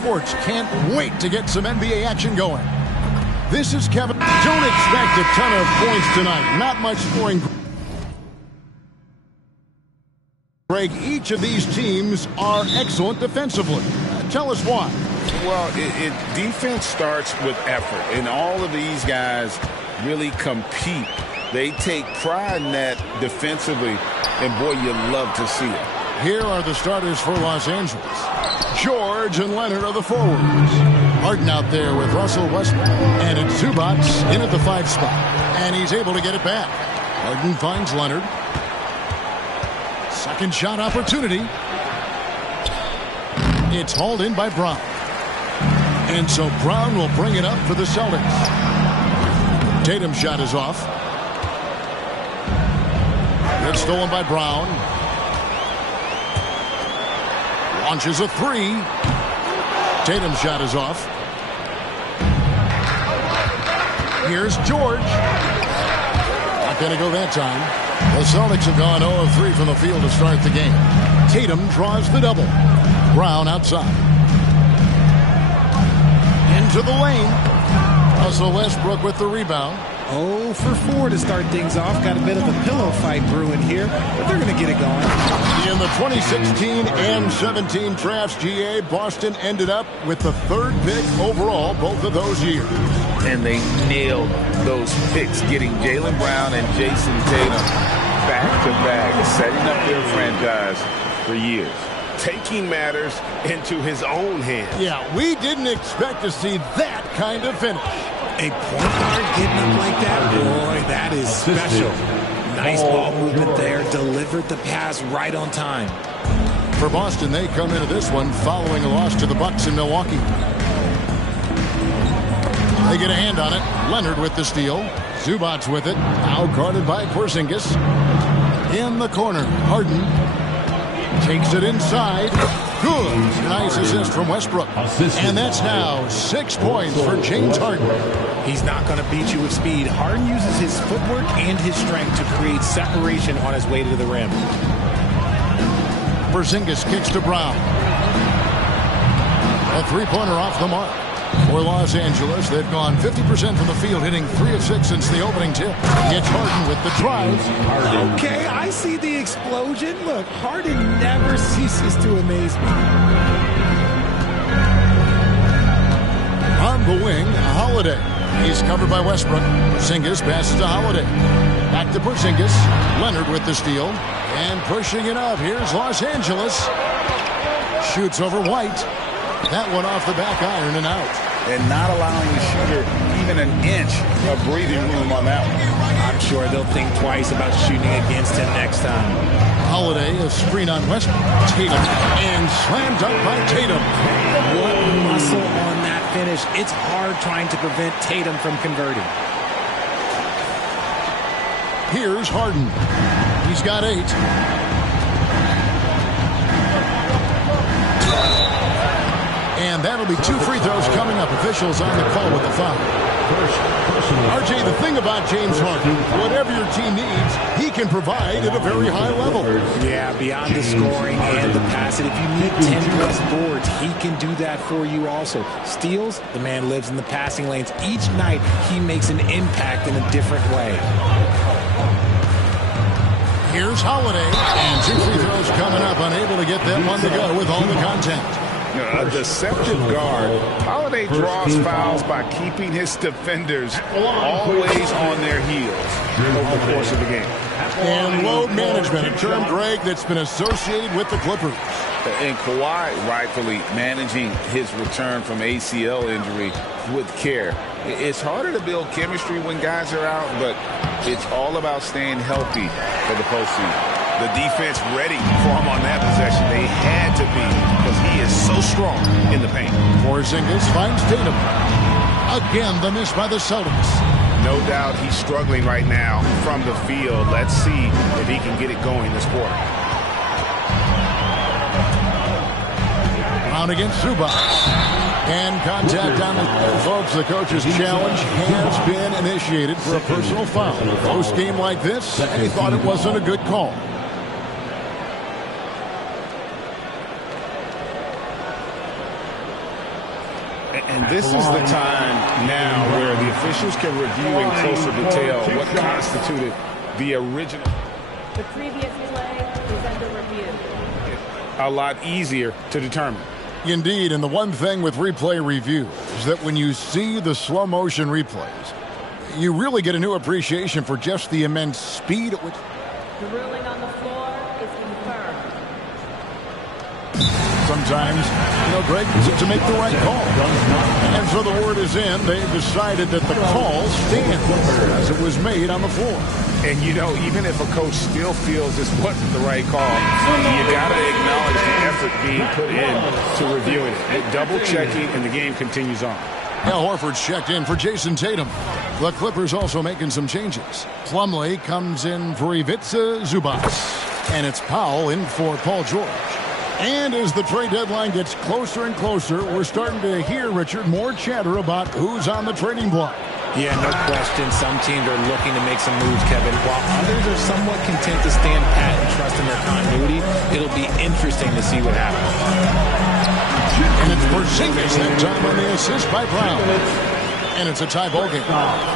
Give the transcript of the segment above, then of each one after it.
Sports can't wait to get some NBA action going. This is Kevin. Don't expect a ton of points tonight. Not much scoring. Greg, each of these teams are excellent defensively. Tell us why. Well, defense starts with effort, and all of these guys really compete. They take pride in that defensively, and boy, you love to see it. Here are the starters for Los Angeles. George and Leonard are the forwards. Harden out there with Russell Westbrook. And it's Zubac in at the 5 spot. And he's able to get it back. Harden finds Leonard. Second shot opportunity. It's hauled in by Brown. And so Brown will bring it up for the Celtics. Tatum's shot is off. It's stolen by Brown. Launches a 3. Tatum's shot is off. Here's George. Not going to go that time. The Celtics have gone 0 of 3 from the field to start the game. Tatum draws the double. Brown outside. Into the lane. Russell Westbrook with the rebound. 0 for 4 to start things off. Got a bit of a pillow fight brewing here, but they're going to get it going. In the 2016 and 17 drafts, GA, Boston ended up with the 3rd pick overall both of those years. And they nailed those picks, getting Jaylen Brown and Jason Tatum back-to-back, setting up their franchise for years. Taking matters into his own hands. Yeah, we didn't expect to see that kind of finish. A point guard getting up like that, boy, that is special. Nice ball movement there, delivered the pass right on time. For Boston, they come into this one following a loss to the Bucks in Milwaukee. They get a hand on it. Leonard with the steal. Zubac with it. Now guarded by Porzingis. In the corner, Harden takes it inside. Good. Nice assist from Westbrook. And that's now 6 points for James Harden. He's not going to beat you with speed. Harden uses his footwork and his strength to create separation on his way to the rim. Porzingis kicks to Brown. A 3-pointer off the mark. For Los Angeles, they've gone 50% from the field, hitting 3 of 6 since the opening tip. It's Harden with the drive. Okay, I see the explosion. Look, Harden never ceases to amaze me. On the wing, Holiday. He's covered by Westbrook. Porzingis passes to Holiday. Back to Porzingis. Leonard with the steal. And pushing it up. Here's Los Angeles. Shoots over White. That one off the back iron and out. And not allowing the shooter even an inch of breathing room on that one. I'm sure they'll think twice about shooting against him next time. Holiday, a screen on Westbrook. Tatum. And slammed up by Tatum. What muscle on that finish. It's hard trying to prevent Tatum from converting. Here's Harden. He's got 8. And that'll be 2 free throws coming up. Officials on the call with the foul. RJ, the thing about James Harden, whatever your team needs, he can provide at a very high level. Yeah, beyond the scoring and the passing. If you need 10-plus boards, he can do that for you also. Steals, the man lives in the passing lanes. Each night, he makes an impact in a different way. Here's Holiday. And 2 free throws coming up. Unable to get that one to go with all the contact. A deceptive guard. Holiday draws fouls by keeping his defenders always on their heels over the course of the game. And load management, a term, Greg, that's been associated with the Clippers. And Kawhi rightfully managing his return from ACL injury with care. It's harder to build chemistry when guys are out, but it's all about staying healthy for the postseason. The defense ready for him on that possession. They had to be because he is so strong in the paint. Porzingis finds Tatum. Again, the miss by the Celtics. No doubt he's struggling right now from the field. Let's see if he can get it going this quarter. Brown against Zubac. And contact on the folks. The coach's challenge has been initiated for a personal foul. Close game like this, and he thought it wasn't a good call. And this is the time now where the officials can review in closer detail what constituted the original. The previous play is under review. A lot easier to determine. Indeed, and the one thing with replay review is that when you see the slow motion replays, you really get a new appreciation for just the immense speed at which... The ruling on the floor is confirmed. Sometimes, Greg, to make the right call. And so the word is in. They've decided that the call stands as it was made on the floor. And, even if a coach still feels this wasn't the right call, you got to acknowledge the effort being put in to reviewing it. Double-checking, and the game continues on. Al Horford's checked in for Jason Tatum. The Clippers also making some changes. Plumlee comes in for Ivica Zubac. And it's Powell in for Paul George. And as the trade deadline gets closer and closer, we're starting to hear, Richard, more chatter about who's on the trading block. Yeah, no question. Some teams are looking to make some moves, Kevin, while others are somewhat content to stand pat and trust in their continuity. It'll be interesting to see what happens. And it's Porzingis that time on the assist by Brown. And it's a tie ball game.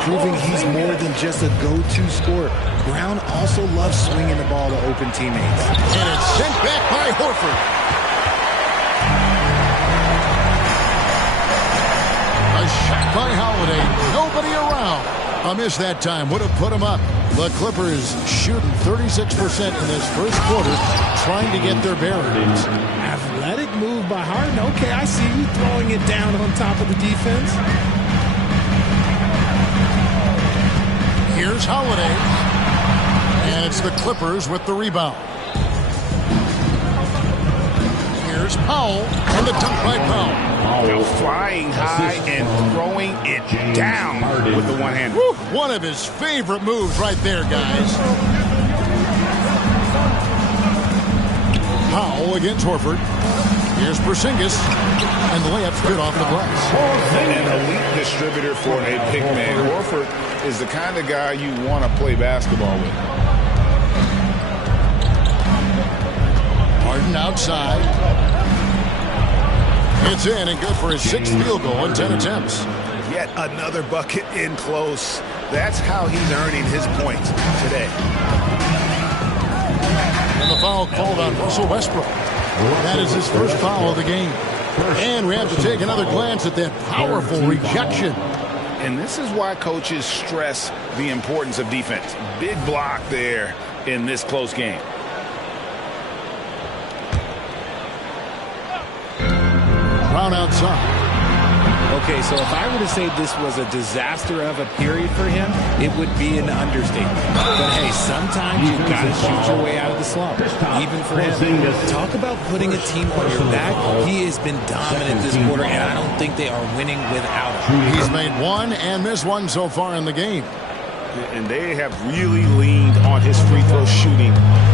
Proving he's more than just a go-to scorer. Brown also loves swinging the ball to open teammates. And it's sent back by Horford. A shot by Holiday. Nobody around. A miss that time. Would have put him up. The Clippers shooting 36% in this first quarter, trying to get their bearings. Athletic move by Harden. Okay, I see you throwing it down on top of the defense. Here's Holiday. And it's the Clippers with the rebound. Here's Powell. And the dunk by Powell. Flying high and throwing it down with the one hand. One of his favorite moves right there, guys. Powell against Horford. Here's Porzingis. And the layup's good off the glass. An elite distributor for a big man. Horford is the kind of guy you want to play basketball with. Harden outside. It's in and good for his 6th field goal in 10 attempts. Yet another bucket in close. That's how he's earning his points today. And the foul called on Russell Westbrook. That is his first foul of the game. And we have to take another glance at that powerful rejection. And this is why coaches stress the importance of defense. Big block there in this close game. Brown outside. Okay, so if I were to say this was a disaster of a period for him, it would be an understatement. But hey, sometimes you've got to shoot your way out of the slump, even for him. Talk about putting a team on your back. He has been dominant this quarter, and I don't think they are winning without him. He's made one and missed one so far in the game. And they have really leaned on his free throw shooting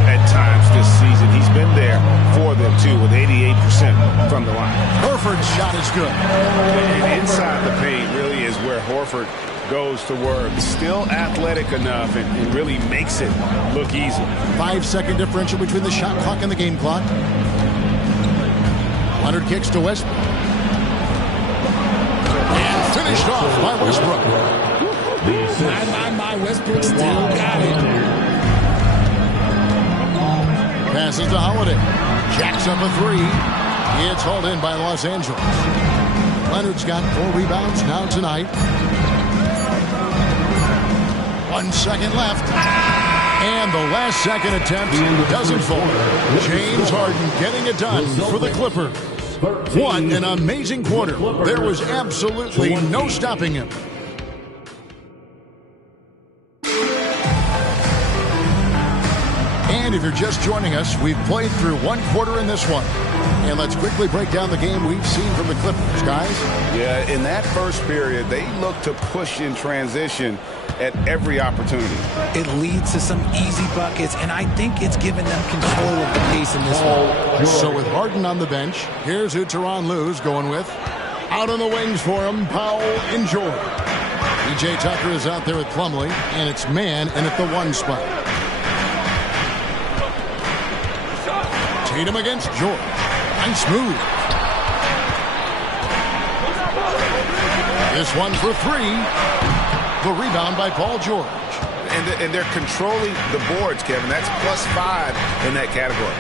at times this season. He's been there for them, too, with 88% from the line. Horford's shot is good. And inside the paint really is where Horford goes to work. Still athletic enough and really makes it look easy. 5-second differential between the shot clock and the game clock. Leonard kicks to Westbrook. And finished off by Westbrook. My Westbrook still got it. Passes to Holiday. Jacks up a 3. It's hauled in by Los Angeles. Leonard's got 4 rebounds now tonight. 1 second left. And the last second attempt doesn't fall. James Harden getting it done for the Clippers. What an amazing quarter. There was absolutely no stopping him. And if you're just joining us, we've played through 1 quarter in this one. And let's quickly break down the game we've seen from the Clippers, guys. Yeah, in that first period, they looked to push in transition at every opportunity. It leads to some easy buckets, and I think it's given them control of the pace in this one. So with Harden on the bench, here's who Tyronn Lue's going with. Out on the wings for him, Powell and George. PJ Tucker is out there with Plumlee, and it's man in at the 1 spot. Tatum against George. Nice move. This one for three. The rebound by Paul George. And they're controlling the boards, Kevin. That's +5 in that category.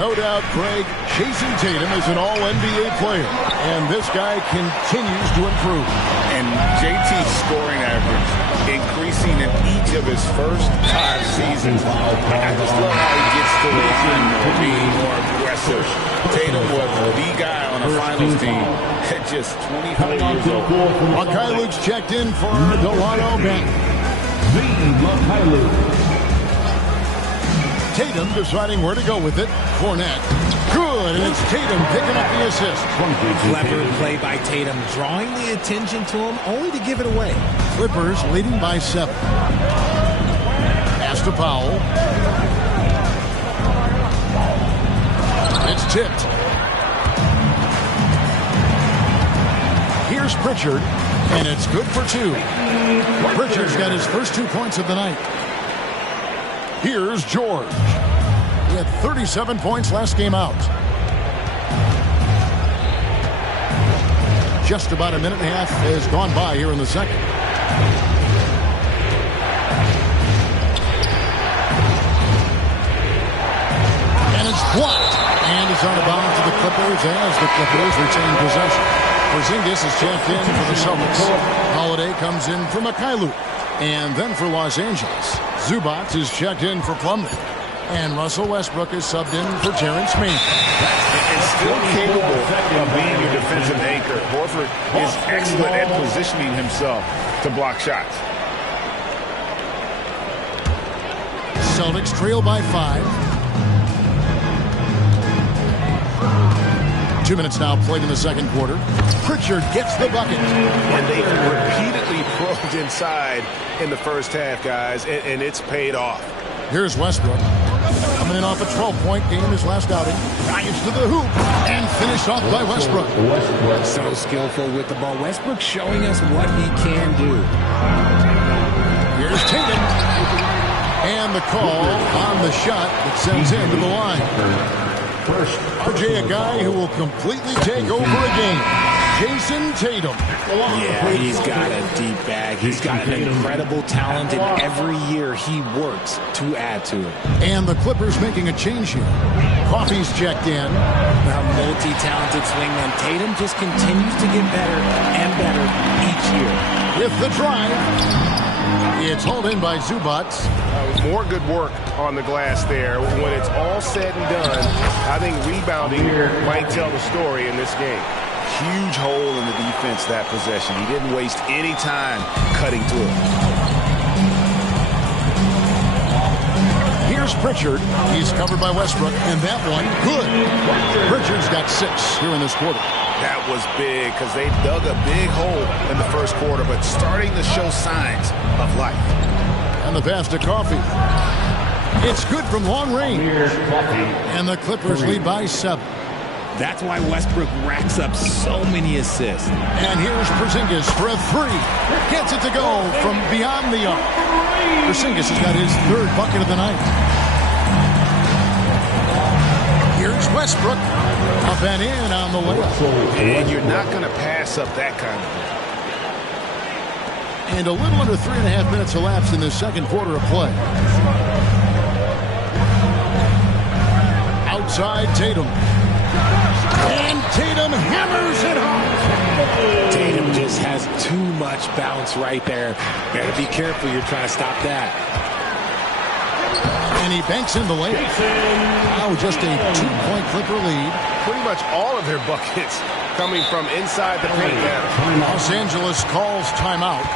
No doubt, Greg, Jason Tatum is an all-NBA player, and this guy continues to improve. And JT's scoring average increasing in each of his first 5 seasons. I just love how he gets to the line more, being more aggressive. Tatum was the guy on the finals team at just 24 years old. Mykhailiuk's checked in for Delano Banton. Tatum deciding where to go with it. Fournette. Good, and it's Tatum picking up the assist. Clever play by Tatum, drawing the attention to him, only to give it away. Clippers leading by 7. Pass to Powell. It's tipped. Here's Pritchard, and it's good for 2. Pritchard's got his first 2 points of the night. Here's George. He had 37 points last game out. Just about a minute and a half has gone by here in the second. And it's blocked. And it's out of bounds to the Clippers as the Clippers retain possession. Porzingis is checked in for the Celtics. Holiday comes in for Mykhailiuk. And then for Los Angeles, Zubac is checked in for Plumlee. And Russell Westbrook is subbed in for Terrence Mann. And still capable of being your defensive anchor. Horford is excellent at positioning himself to block shots. Celtics trail by 5. 2 minutes now played in the second quarter. Pritchard gets the bucket. And they repeatedly probed inside in the first half, guys, and it's paid off. Here's Westbrook. Coming in off a 12-point game his last outing. Drives to the hoop and finished off by Westbrook. So skillful with the ball. Westbrook showing us what he can do. Here's Tatum. And the call on the shot that sends him to the line. RJ, a guy who will completely take over a game. Jason Tatum. Yeah, he's got a deep bag. He's got an incredible talent, and every year he works to add to it. And the Clippers making a change here. Coffey's checked in. A multi-talented swingman. Tatum just continues to get better and better each year. With the drive. It's hauled in by Zubac. More good work on the glass there. When it's all said and done, I think rebounding might tell the story in this game. Huge hole in the defense that possession. He didn't waste any time cutting through it. Here's Pritchard. He's covered by Westbrook, and that one, good. Pritchard's got 6 here in this quarter. That was big because they dug a big hole in the first quarter, but starting to show signs of life. And the pass to Coffey. It's good from long range. And the Clippers lead by 7. That's why Westbrook racks up so many assists. And here's Porzingis for a 3. Gets it to go from beyond the arc. Porzingis has got his 3rd bucket of the night. Here's Westbrook. Up and in on the layup. And you're not going to pass up that kind of thing. And a little under 3.5 minutes elapsed in the second quarter of play. Outside Tatum. And Tatum hammers it home. Tatum just has too much bounce right there. Better be careful. You're trying to stop that. And he banks in the layup. Now just a 2-point Clipper lead. Pretty much all of their buckets coming from inside the paint now. Los Angeles calls timeout.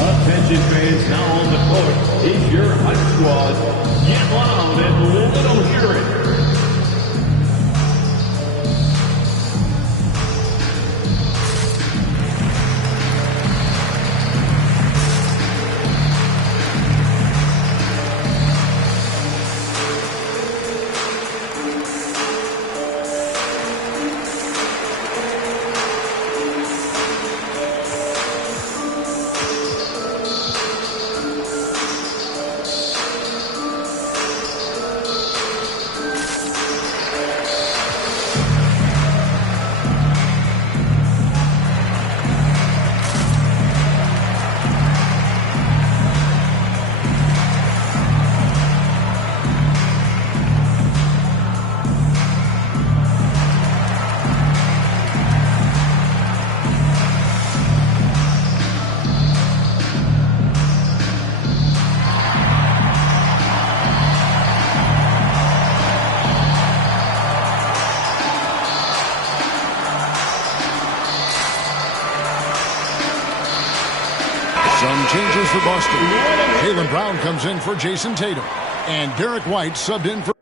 Attention fans, now on the court is your hype squad. Get loud and let them hear it. Some changes for Boston. Jaylen Brown comes in for Jason Tatum. And Derek White subbed in for...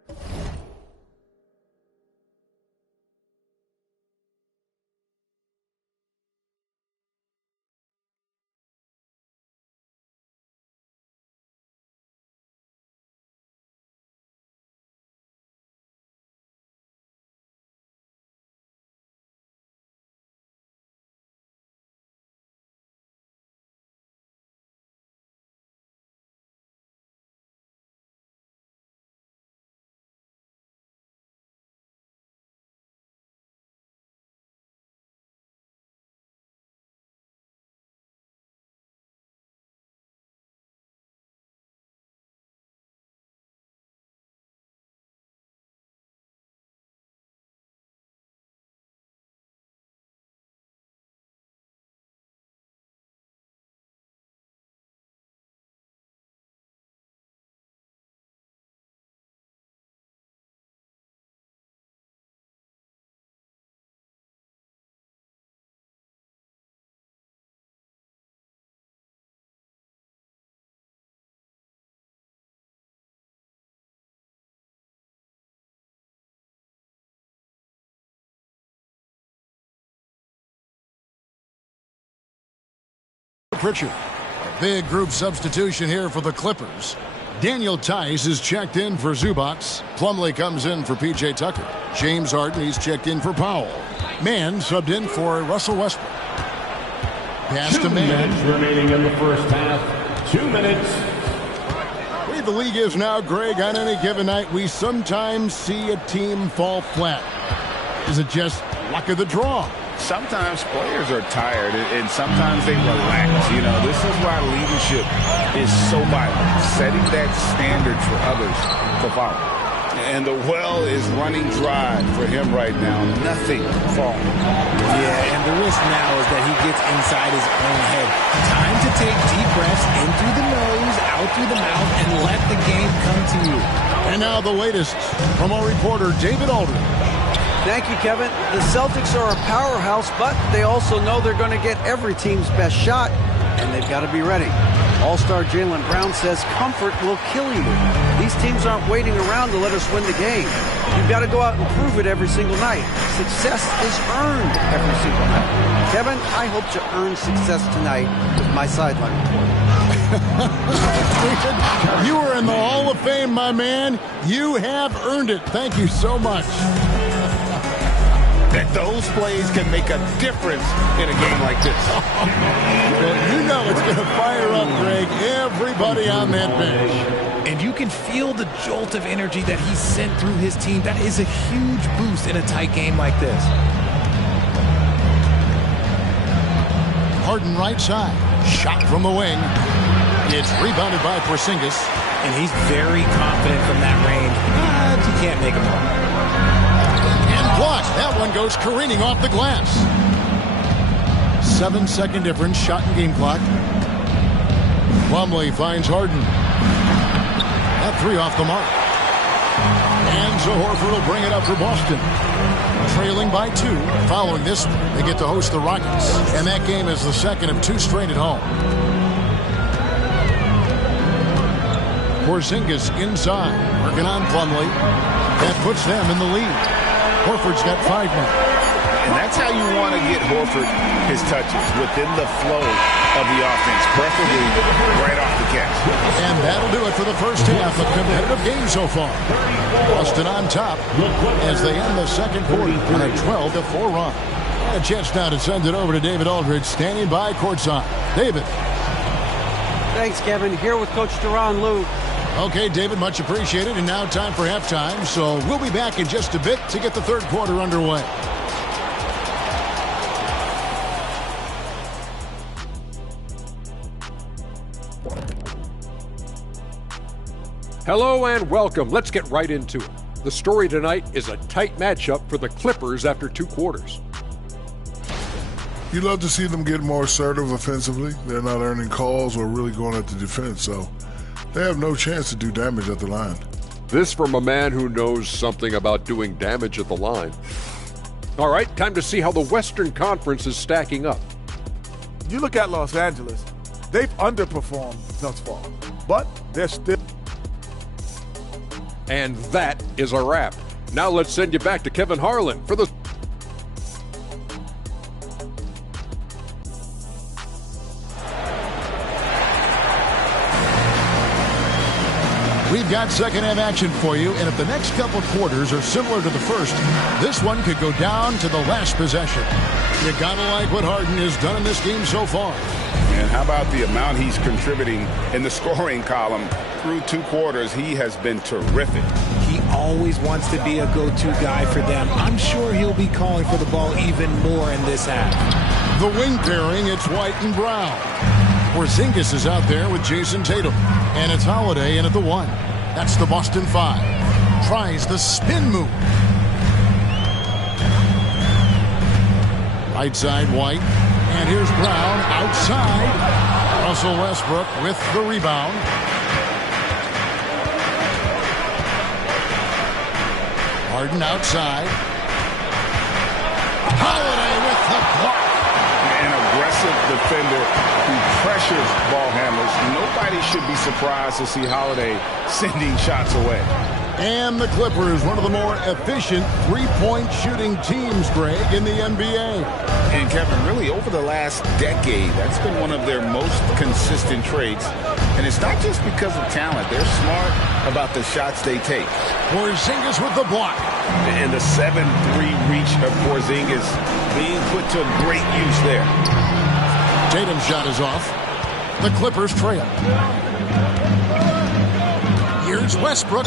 Pritchard. A big group substitution here for the Clippers. Daniel Tice is checked in for Zubac. Plumlee comes in for P.J. Tucker. James Harden, he's checked in for Powell. Mann subbed in for Russell Westbrook. Pass to Mann. 2 minutes remaining in the first half. 2 minutes. The way the league is now, Greg, on any given night, we sometimes see a team fall flat. Is it just luck of the draw? Sometimes players are tired, and sometimes they relax. You know, this is why leadership is so vital, setting that standard for others to follow. And the well is running dry for him right now. Nothing falling. Yeah, and the risk now is that he gets inside his own head. Time to take deep breaths in through the nose, out through the mouth, and let the game come to you. And now the latest from our reporter, David Aldridge. Thank you, Kevin. The Celtics are a powerhouse, but they also know they're going to get every team's best shot, and they've got to be ready. All-star Jaylen Brown says comfort will kill you. These teams aren't waiting around to let us win the game. You've got to go out and prove it every single night. Success is earned every single night. Kevin, I hope to earn success tonight with my sideline report. You are in the Hall of Fame, my man. You have earned it. Thank you so much. That those plays can make a difference in a game like this. You know it's going to fire up, Greg, everybody on that bench. And you can feel the jolt of energy that he sent through his team. That is a huge boost in a tight game like this. Harden right side. Shot from the wing. It's rebounded by Porzingis. And he's very confident from that range. But you can't make him wrong. Blocked. That one goes careening off the glass. 7-second difference. Shot and game clock. Plumlee finds Harden. That three off the mark. And so Horford will bring it up for Boston. Trailing by 2. Following this one, they get to host the Rockets. And that game is the second of 2 straight at home. Porzingis inside. Working on Plumlee. That puts them in the lead. Horford's got 5 now. And that's how you want to get Horford his touches, within the flow of the offense, preferably right off the catch. And that'll do it for the first half. A competitive game so far. Boston on top as they end the second quarter on a 12-4 run. And a chance now to send it over to David Aldridge, standing by courtside. David. Thanks, Kevin. Here with Coach Duran Lou. Okay, David, much appreciated. And now time for halftime. So we'll be back in just a bit to get the third quarter underway. Hello and welcome. Let's get right into it. The story tonight is a tight matchup for the Clippers after 2 quarters. You love to see them get more assertive offensively. They're not earning calls or really going at the defense, so they have no chance to do damage at the line. This from a man who knows something about doing damage at the line. All right, time to see how the Western Conference is stacking up. You look at Los Angeles, They've underperformed thus far, but they're still. And that is a wrap. Now let's send you back to Kevin Harlan for the... We've got second-half action for you, and if the next couple quarters are similar to the first, this one could go down to the last possession. You gotta like what Harden has done in this game so far. And how about the amount he's contributing in the scoring column through 2 quarters? He has been terrific. He always wants to be a go-to guy for them. I'm sure he'll be calling for the ball even more in this half. The wing pairing, it's White and Brown. Porzingis is out there with Jason Tatum. And it's Holiday in at the 1. That's the Boston 5. Tries the spin move. Right side, White. And here's Brown outside. Russell Westbrook with the rebound. Harden outside. Holiday with the block. An aggressive defender who pressures ball handlers. Nobody should be surprised to see Holiday sending shots away. And the Clippers, one of the more efficient three-point shooting teams, Greg, in the NBA. And Kevin, really over the last decade, that's been one of their most consistent traits. And it's not just because of talent. They're smart about the shots they take. Porzingis with the block. And the 7-3 reach of Porzingis being put to great use there. Tatum's shot is off. The Clippers trail. Here's Westbrook.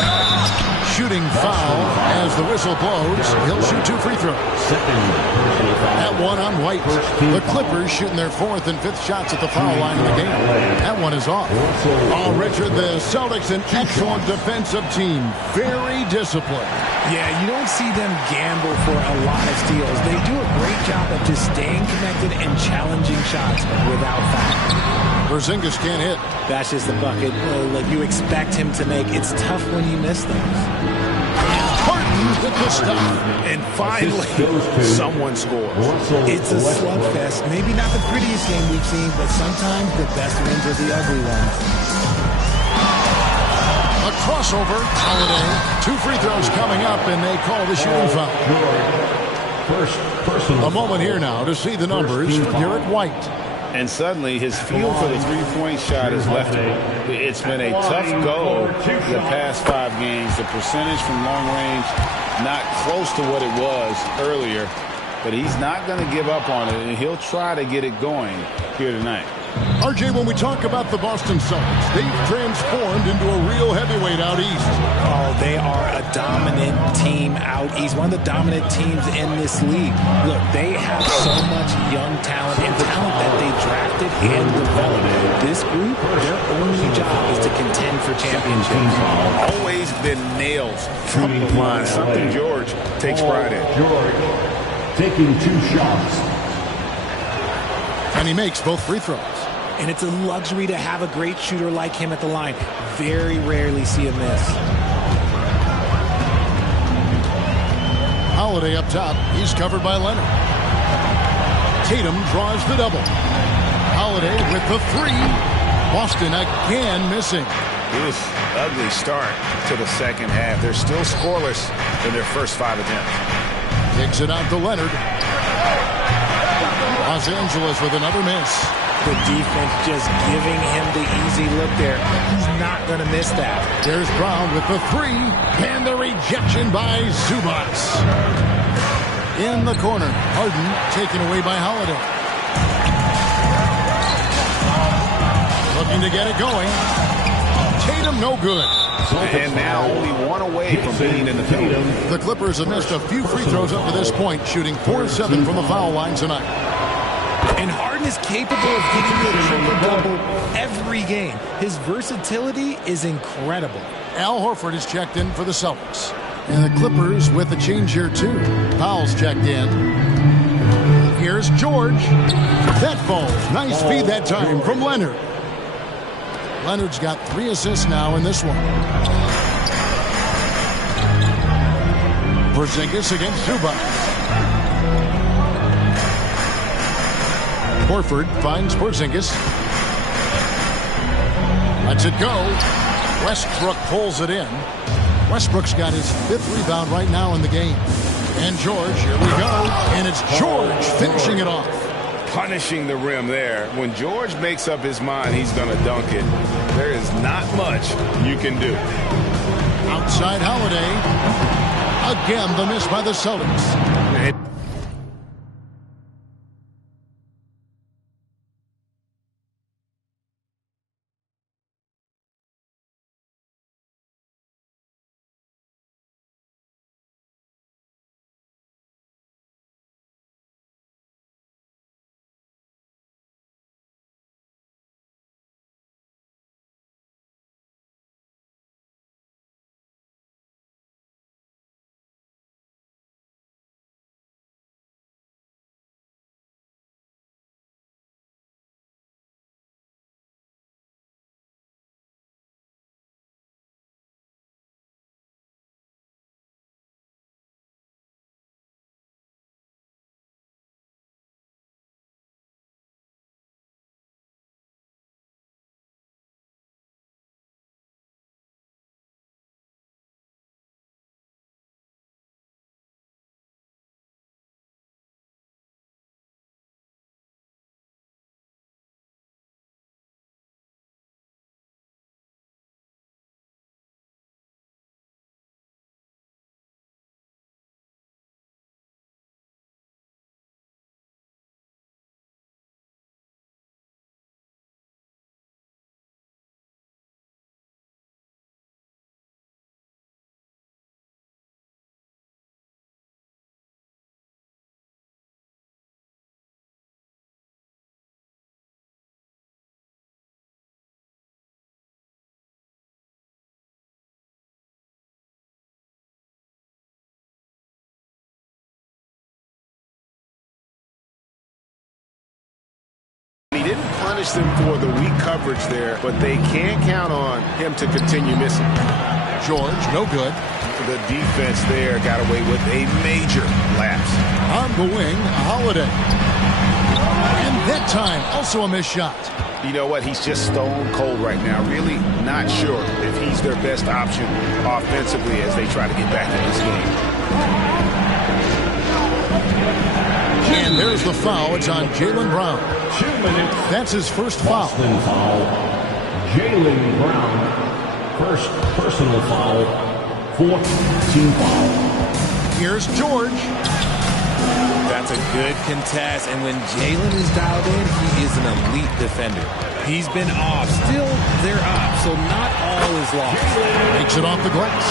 Shooting foul as the whistle blows. He'll shoot 2 free throws. That one on White. The Clippers shooting their 4th and 5th shots at the foul line of the game. That one is off. Oh, Richard, the Celtics, an excellent defensive team. Very disciplined. Yeah, you don't see them gamble for a lot of steals. They do a great job of just staying connected and challenging shots without foul. Porzingis can't hit. That's just the bucket like you expect him to make. It's tough when you miss those. Harden with the stuff. And finally, someone scores. It's a slugfest. Maybe not the prettiest game we've seen, but sometimes the best wins are the ugly ones. A crossover. Holiday. 2 free throws coming up, and they call the shooting foul. A moment here now to see the numbers for Derek White. And suddenly his feel for the three-point shot has left him. It's been a tough go the past 5 games. The percentage from long range not close to what it was earlier. But he's not going to give up on it, and he'll try to get it going here tonight. RJ, when we talk about the Boston Celtics, they've transformed into a real heavyweight out east. Oh, they are a dominant team out east. One of the dominant teams in this league. Look, they have so much young talent and talent that they drafted and developed. This group, their only job is to contend for championships. Always been nails from the line. Something George takes pride in. George taking 2 shots. And he makes both free throws. And it's a luxury to have a great shooter like him at the line. Very rarely see a miss. Holiday up top. He's covered by Leonard. Tatum draws the double. Holiday with the 3. Boston again missing. Oof, ugly start to the second half. They're still scoreless in their first 5 attempts. Kicks it out to Leonard. Los Angeles with another miss. The defense just giving him the easy look there. He's not going to miss that. There's Brown with the 3. And the rejection by Zubac. In the corner. Harden taken away by Holiday. Looking to get it going. Tatum no good. And now only 1 away from being in the paint. The Clippers have missed a few free throws up to this point, shooting 4-7 from the foul line tonight. And Harden is capable of getting you a triple-double every game. His versatility is incredible. Al Horford is checked in for the Celtics. And the Clippers with a change here, too. Powell's checked in. Here's George. That falls. Nice feed that time from Leonard. Leonard's got 3 assists now in this one. Porzingis against Zubac. Horford finds Porzingis. Lets it go. Westbrook pulls it in. Westbrook's got his 5th rebound right now in the game. And George, here we go. And it's George finishing it off. Punishing the rim there. When George makes up his mind he's going to dunk it, there is not much you can do. Outside Holiday. Again, the miss by the Celtics. He didn't punish them for the weak coverage there, but they can't count on him to continue missing. George, no good. The defense there got away with a major lapse. On the wing, Holiday. And that time, also a missed shot. You know what? He's just stone cold right now. Really not sure if he's their best option offensively as they try to get back in this game. And there's the foul. It's on Jaylen Brown. 2 minutes. That's his first foul. Boston foul. Jaylen Brown. First personal foul. 4th team foul. Here's George. That's a good contest, and when Jaylen is dialed in, he is an elite defender. He's been off. Still, they're up, so not all is lost. Takes it off the glass.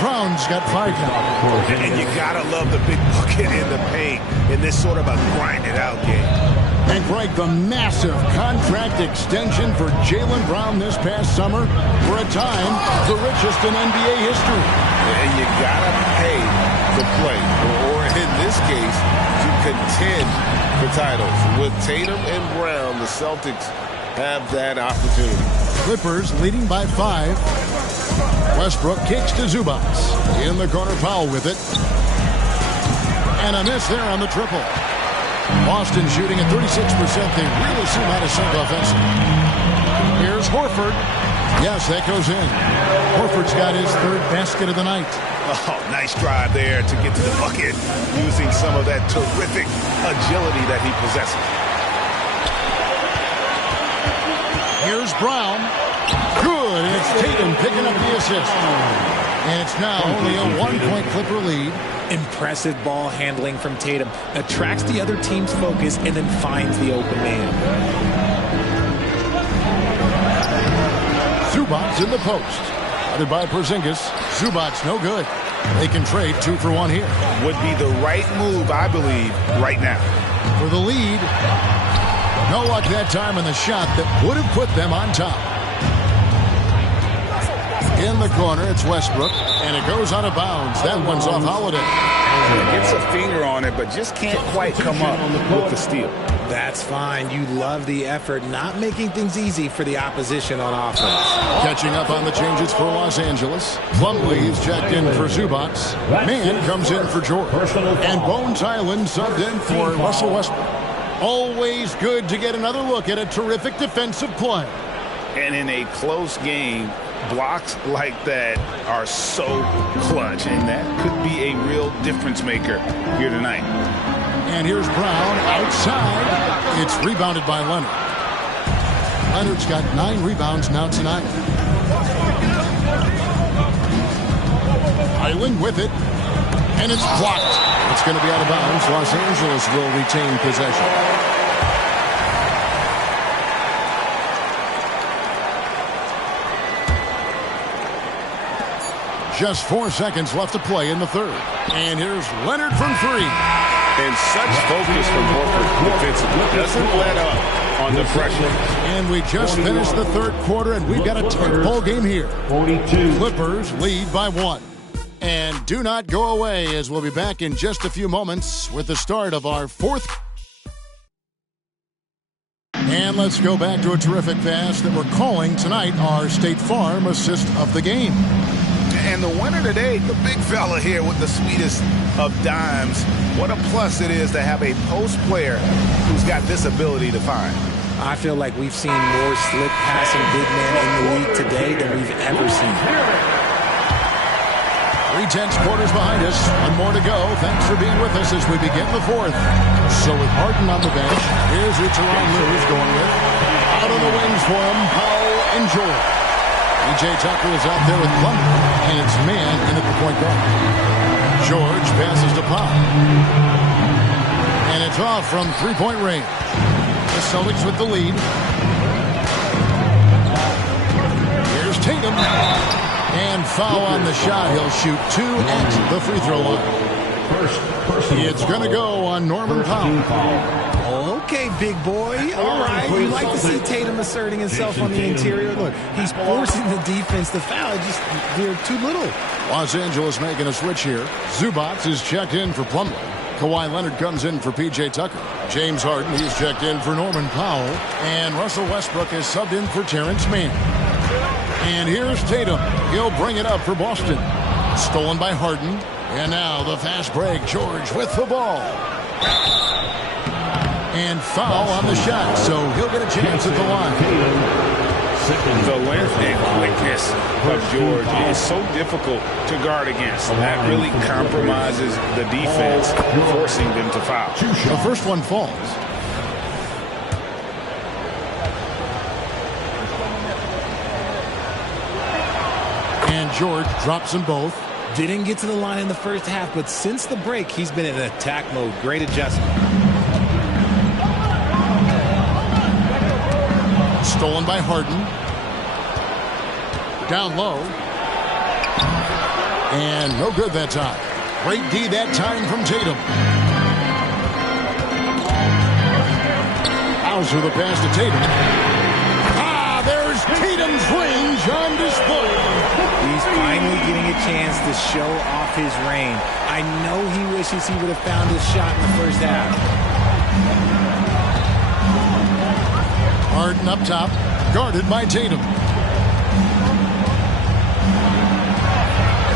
Brown's got 5 now. And you gotta love the big bucket in the paint in this sort of a grind-it-out game. And Greg, the massive contract extension for Jaylen Brown this past summer, for a time, the richest in NBA history. And you gotta pay to play, or in this case, to contend for titles. With Tatum and Brown, the Celtics have that opportunity. Clippers leading by 5. Westbrook kicks to Zubac. In the corner, Powell with it. And a miss there on the triple. Boston shooting at 36%. They really seem out of sync offensively. Here's Horford. Yes, that goes in. Horford's got his 3rd basket of the night. Oh, nice drive there to get to the bucket using some of that terrific agility that he possesses. Here's Brown. Good. And it's Tatum picking up the assist. And it's now only a 1-point Clipper lead. Impressive ball handling from Tatum. Attracts the other team's focus and then finds the open man. Zubac in the post. Guarded by Porzingis. Zubac no good. They can trade 2 for 1 here. Would be the right move, I believe, right now. For the lead. No luck that time on the shot that would have put them on top. In the corner, it's Westbrook, and it goes out of bounds. That one's off Holiday. Gets a finger on it, but just can't quite come up with the steal. That's fine. You love the effort, not making things easy for the opposition on offense. Catching up on the changes for Los Angeles. Plumlee is checked in for Zubac. Mann comes in for George. And Bones Hyland subbed in for Russell Westbrook. Always good to get another look at a terrific defensive play. And in a close game, blocks like that are so clutch, and that could be a real difference maker here tonight. And here's Brown outside. It's rebounded by Leonard. Leonard's got 9 rebounds now tonight. Island with it, and it's blocked. It's going to be out of bounds. Los Angeles will retain possession. Just 4 seconds left to play in the third. And here's Leonard from 3. And such focus from Horford defensively. Doesn't let up on the pressure. And we just finished the third quarter, and we've got a tight ball game here. 42. Clippers lead by 1. And do not go away, as we'll be back in just a few moments with the start of our fourth. And let's go back to a terrific pass that we're calling tonight our State Farm assist of the game. And the winner today, the big fella here with the sweetest of dimes. What a plus it is to have a post player who's got this ability to find. I feel like we've seen more slick passing big men in the league today than we've ever seen. 3/10 quarters behind us. One more to go. Thanks for being with us as we begin the fourth. So with Harden on the bench, here's who Tyronn Lue is going with. Out on the wings for him, Powell and George. P.J. Tucker is out there with Plumlee, and it's man in at the point guard. George passes to Powell. And it's off from three-point range. The Celtics with the lead. Here's Tatum. And foul on the shot. He'll shoot 2 at the free throw line. It's going to go on Norman Powell. Okay, big boy. All right. You like to see Tatum asserting himself on the interior. Look, he's forcing the defense to foul. Just they're too little. Los Angeles making a switch here. Zubac is checked in for Plumlee. Kawhi Leonard comes in for P.J. Tucker. James Harden, he's checked in for Norman Powell. And Russell Westbrook is subbed in for Terrence Mann. And here's Tatum. He'll bring it up for Boston. Stolen by Harden. And now the fast break. George with the ball. And foul on the shot, so he'll get a chance at the line. The length and quickness of George is so difficult to guard against. That really compromises the defense, forcing them to foul. The first one falls. And George drops them both. Didn't get to the line in the first half, but since the break, he's been in attack mode. Great adjustment. Stolen by Harden. Down low. And no good that time. Great D that time from Tatum. Hauser the pass to Tatum. There's Tatum's range on display. He's finally getting a chance to show off his range. I know he wishes he would have found his shot in the first half. Harden up top, guarded by Tatum.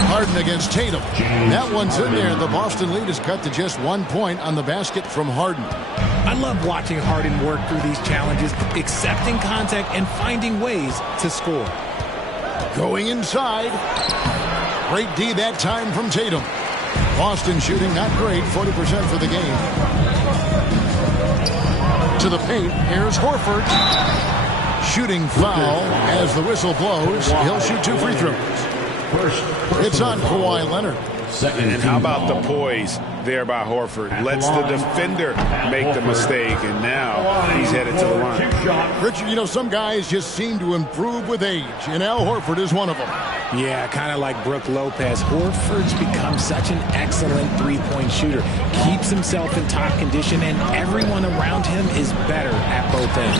Harden against Tatum. That one's in there. The Boston lead is cut to just 1 point on the basket from Harden. I love watching Harden work through these challenges, accepting contact and finding ways to score. Going inside. Great D that time from Tatum. Boston shooting not great, 40% for the game. To the paint, here's Horford. Shooting foul as the whistle blows. He'll shoot 2 free throws. It's on Kawhi Leonard. And how about the poise there by Horford? Lets the defender make the mistake, and now he's headed to the line. Richard, you know, some guys just seem to improve with age, and Al Horford is one of them. Yeah, kind of like Brook Lopez. Horford's become such an excellent three-point shooter. Keeps himself in top condition, and everyone around him is better at both ends.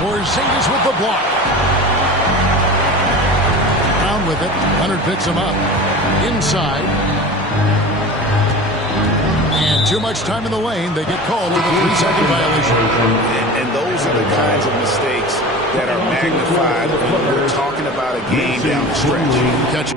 Porzingis with the block. Brown with it. Leonard picks him up. Inside. And too much time in the lane. They get called with a 3-second violation. And those are the kinds of mistakes that are magnified when we're talking about a game down the stretch. Catch.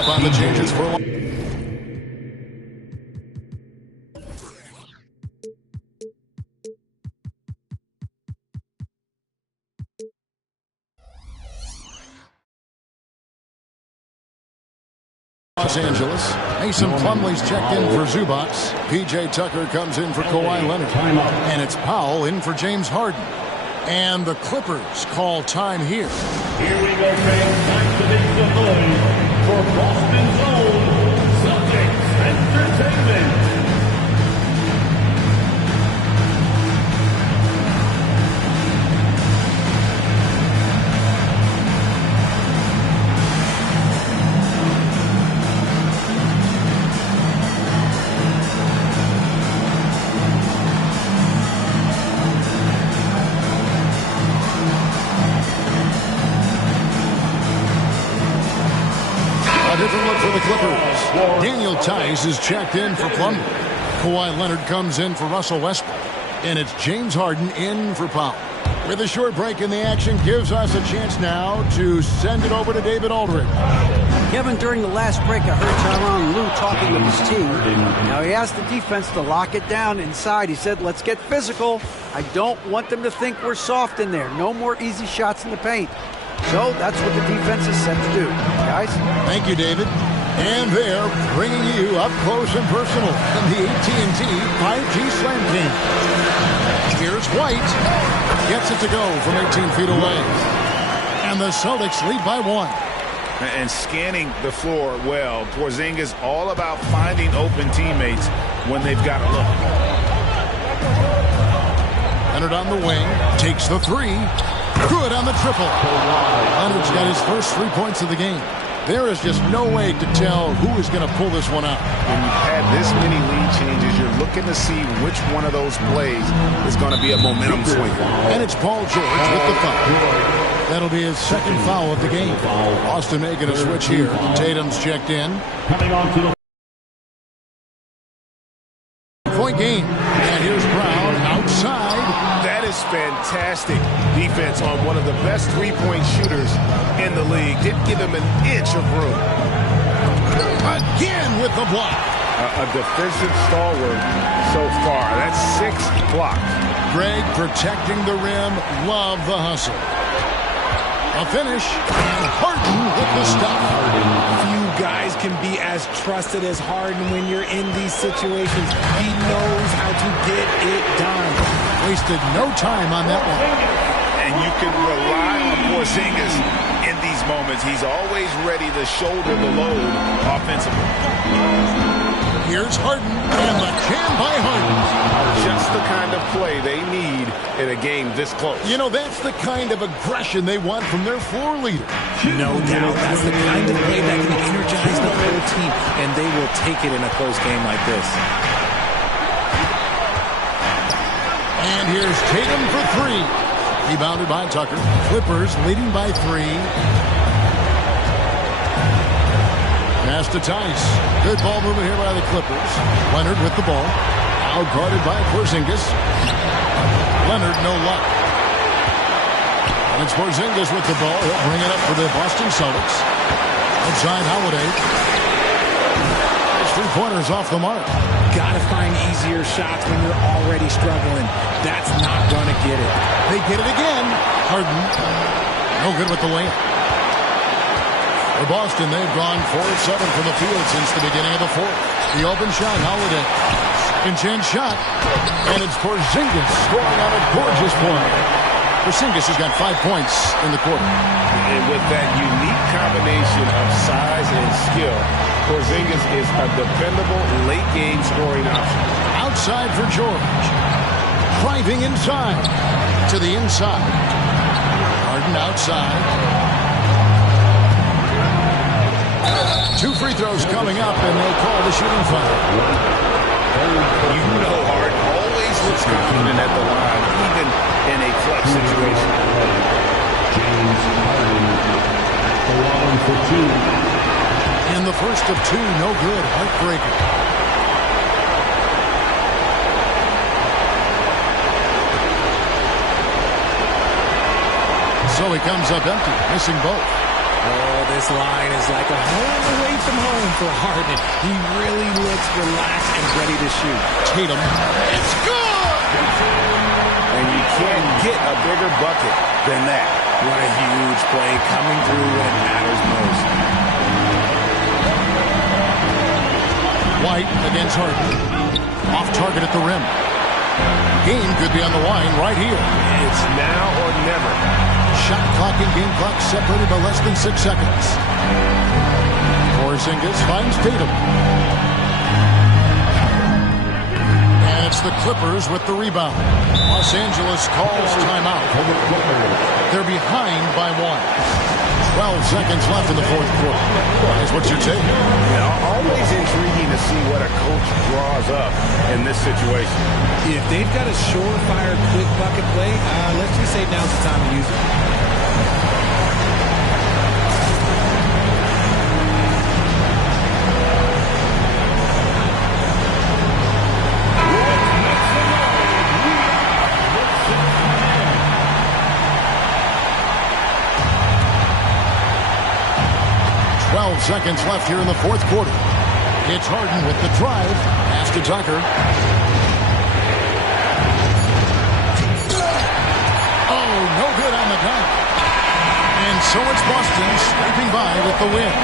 up on the changes for Los Angeles. Mason Plumlee's checked in for Zubats. P.J. Tucker comes in for Kawhi Leonard. And it's Powell in for James Harden. And the Clippers call time here. Here we go, fans. Time to make the noise for Boston's own Celtics Entertainment. Different look for the Clippers. Daniel Tice is checked in for Plumlee. Kawhi Leonard comes in for Russell Westbrook. And it's James Harden in for Powell. With a short break in the action, gives us a chance now to send it over to David Aldridge. Kevin, during the last break, I heard Tyronn Lue talking with his team. Now, he asked the defense to lock it down inside. He said, let's get physical. I don't want them to think we're soft in there. No more easy shots in the paint. So that's what the defense is set to do, guys. Thank you, David. And they're bringing you up close and personal from the AT&T 5G Slam Team. Here's White. Gets it to go from 18 feet away. And the Celtics lead by 1. And scanning the floor well. Porzingis all about finding open teammates when they've got a look. Leonard on the wing. Takes the 3. Good on the triple. Leonard's got his first 3 points of the game. There is just no way to tell who is going to pull this one out. When you've had this many lead changes, you're looking to see which one of those plays is going to be a momentum swing. And it's Paul George with the foul. That'll be his second foul of the game. Boston making a switch here. Tatum's checked in. Coming on to the Point game. And here's Brown outside. That is fantastic defense on one of the best three-point shooters in the league. Didn't give him an inch of room. Again with the block. A defensive stalwart so far. That's 6 blocks. Greg protecting the rim. Love the hustle. A finish. And Harden with the stop. Few guys can be as trusted as Harden when you're in these situations. He knows how to get it done. Wasted no time on that one. And you can rely on Porzingis in these moments. He's always ready to shoulder the load offensively. Here's Harden, and the jam by Harden. Just the kind of play they need in a game this close. You know, that's the kind of aggression they want from their floor leader. No doubt. That's the kind of play that can energize the whole team, and they will take it in a close game like this. And here's Tatum for 3. Rebounded by Tucker. Clippers leading by 3. Pass to Tice. Good ball movement here by the Clippers. Leonard with the ball. Out guarded by Porzingis. Leonard, no luck. And it's Porzingis with the ball. He'll bring it up for the Boston Celtics. Outside Holiday. His 3-pointers off the mark. Gotta find easier shots when you're already struggling. That's not gonna get it. They get it again. Harden. No good with the layup. For Boston, they've gone 4 of 7 from the field since the beginning of the fourth. The open shot, Holiday. Second chance shot. And it's Porzingis scoring on a gorgeous point. Porzingis has got 5 points in the quarter. And with that unique combination of size and skill, Porzingis is a dependable late-game scoring option. Outside for George. Driving inside. To the inside. Harden outside. 2 free throws coming up, and they call the shooting foul. You know Harden always looks confident at the line, even in a clutch situation. James Harden, along for 2. In the first of 2, no good. Heartbreaker. So he comes up empty, missing both. Oh, this line is like a home away from home for Harden. He really looks relaxed and ready to shoot. Tatum. It's good! And you can't get a bigger bucket than that. What a huge play coming through when it matters most. White against Harden. Off target at the rim. Game could be on the line right here. It's now or never. Shot clock and game clock separated by less than 6 seconds. Porzingis finds Tatum. And it's the Clippers with the rebound. Los Angeles calls timeout. They're behind by 1. 12 seconds left in the fourth quarter. Guys, what's your take? Always intriguing to see what a coach draws up in this situation. If they've got a surefire quick bucket play, let's just say now's the time to use it. Seconds left here in the fourth quarter. It's Harden with the drive. Pass to Tucker. Oh, no good on the dunk. And so it's Boston scraping by with the win.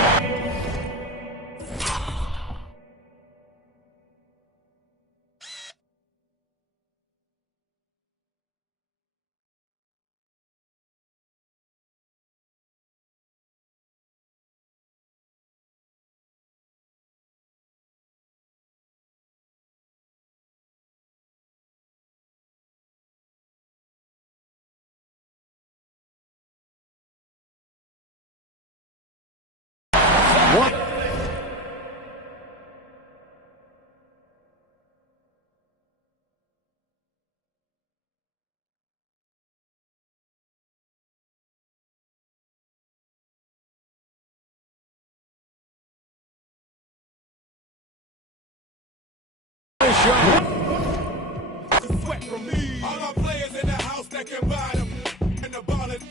Sweat from me. All our players in the house that can buy them. And the ballers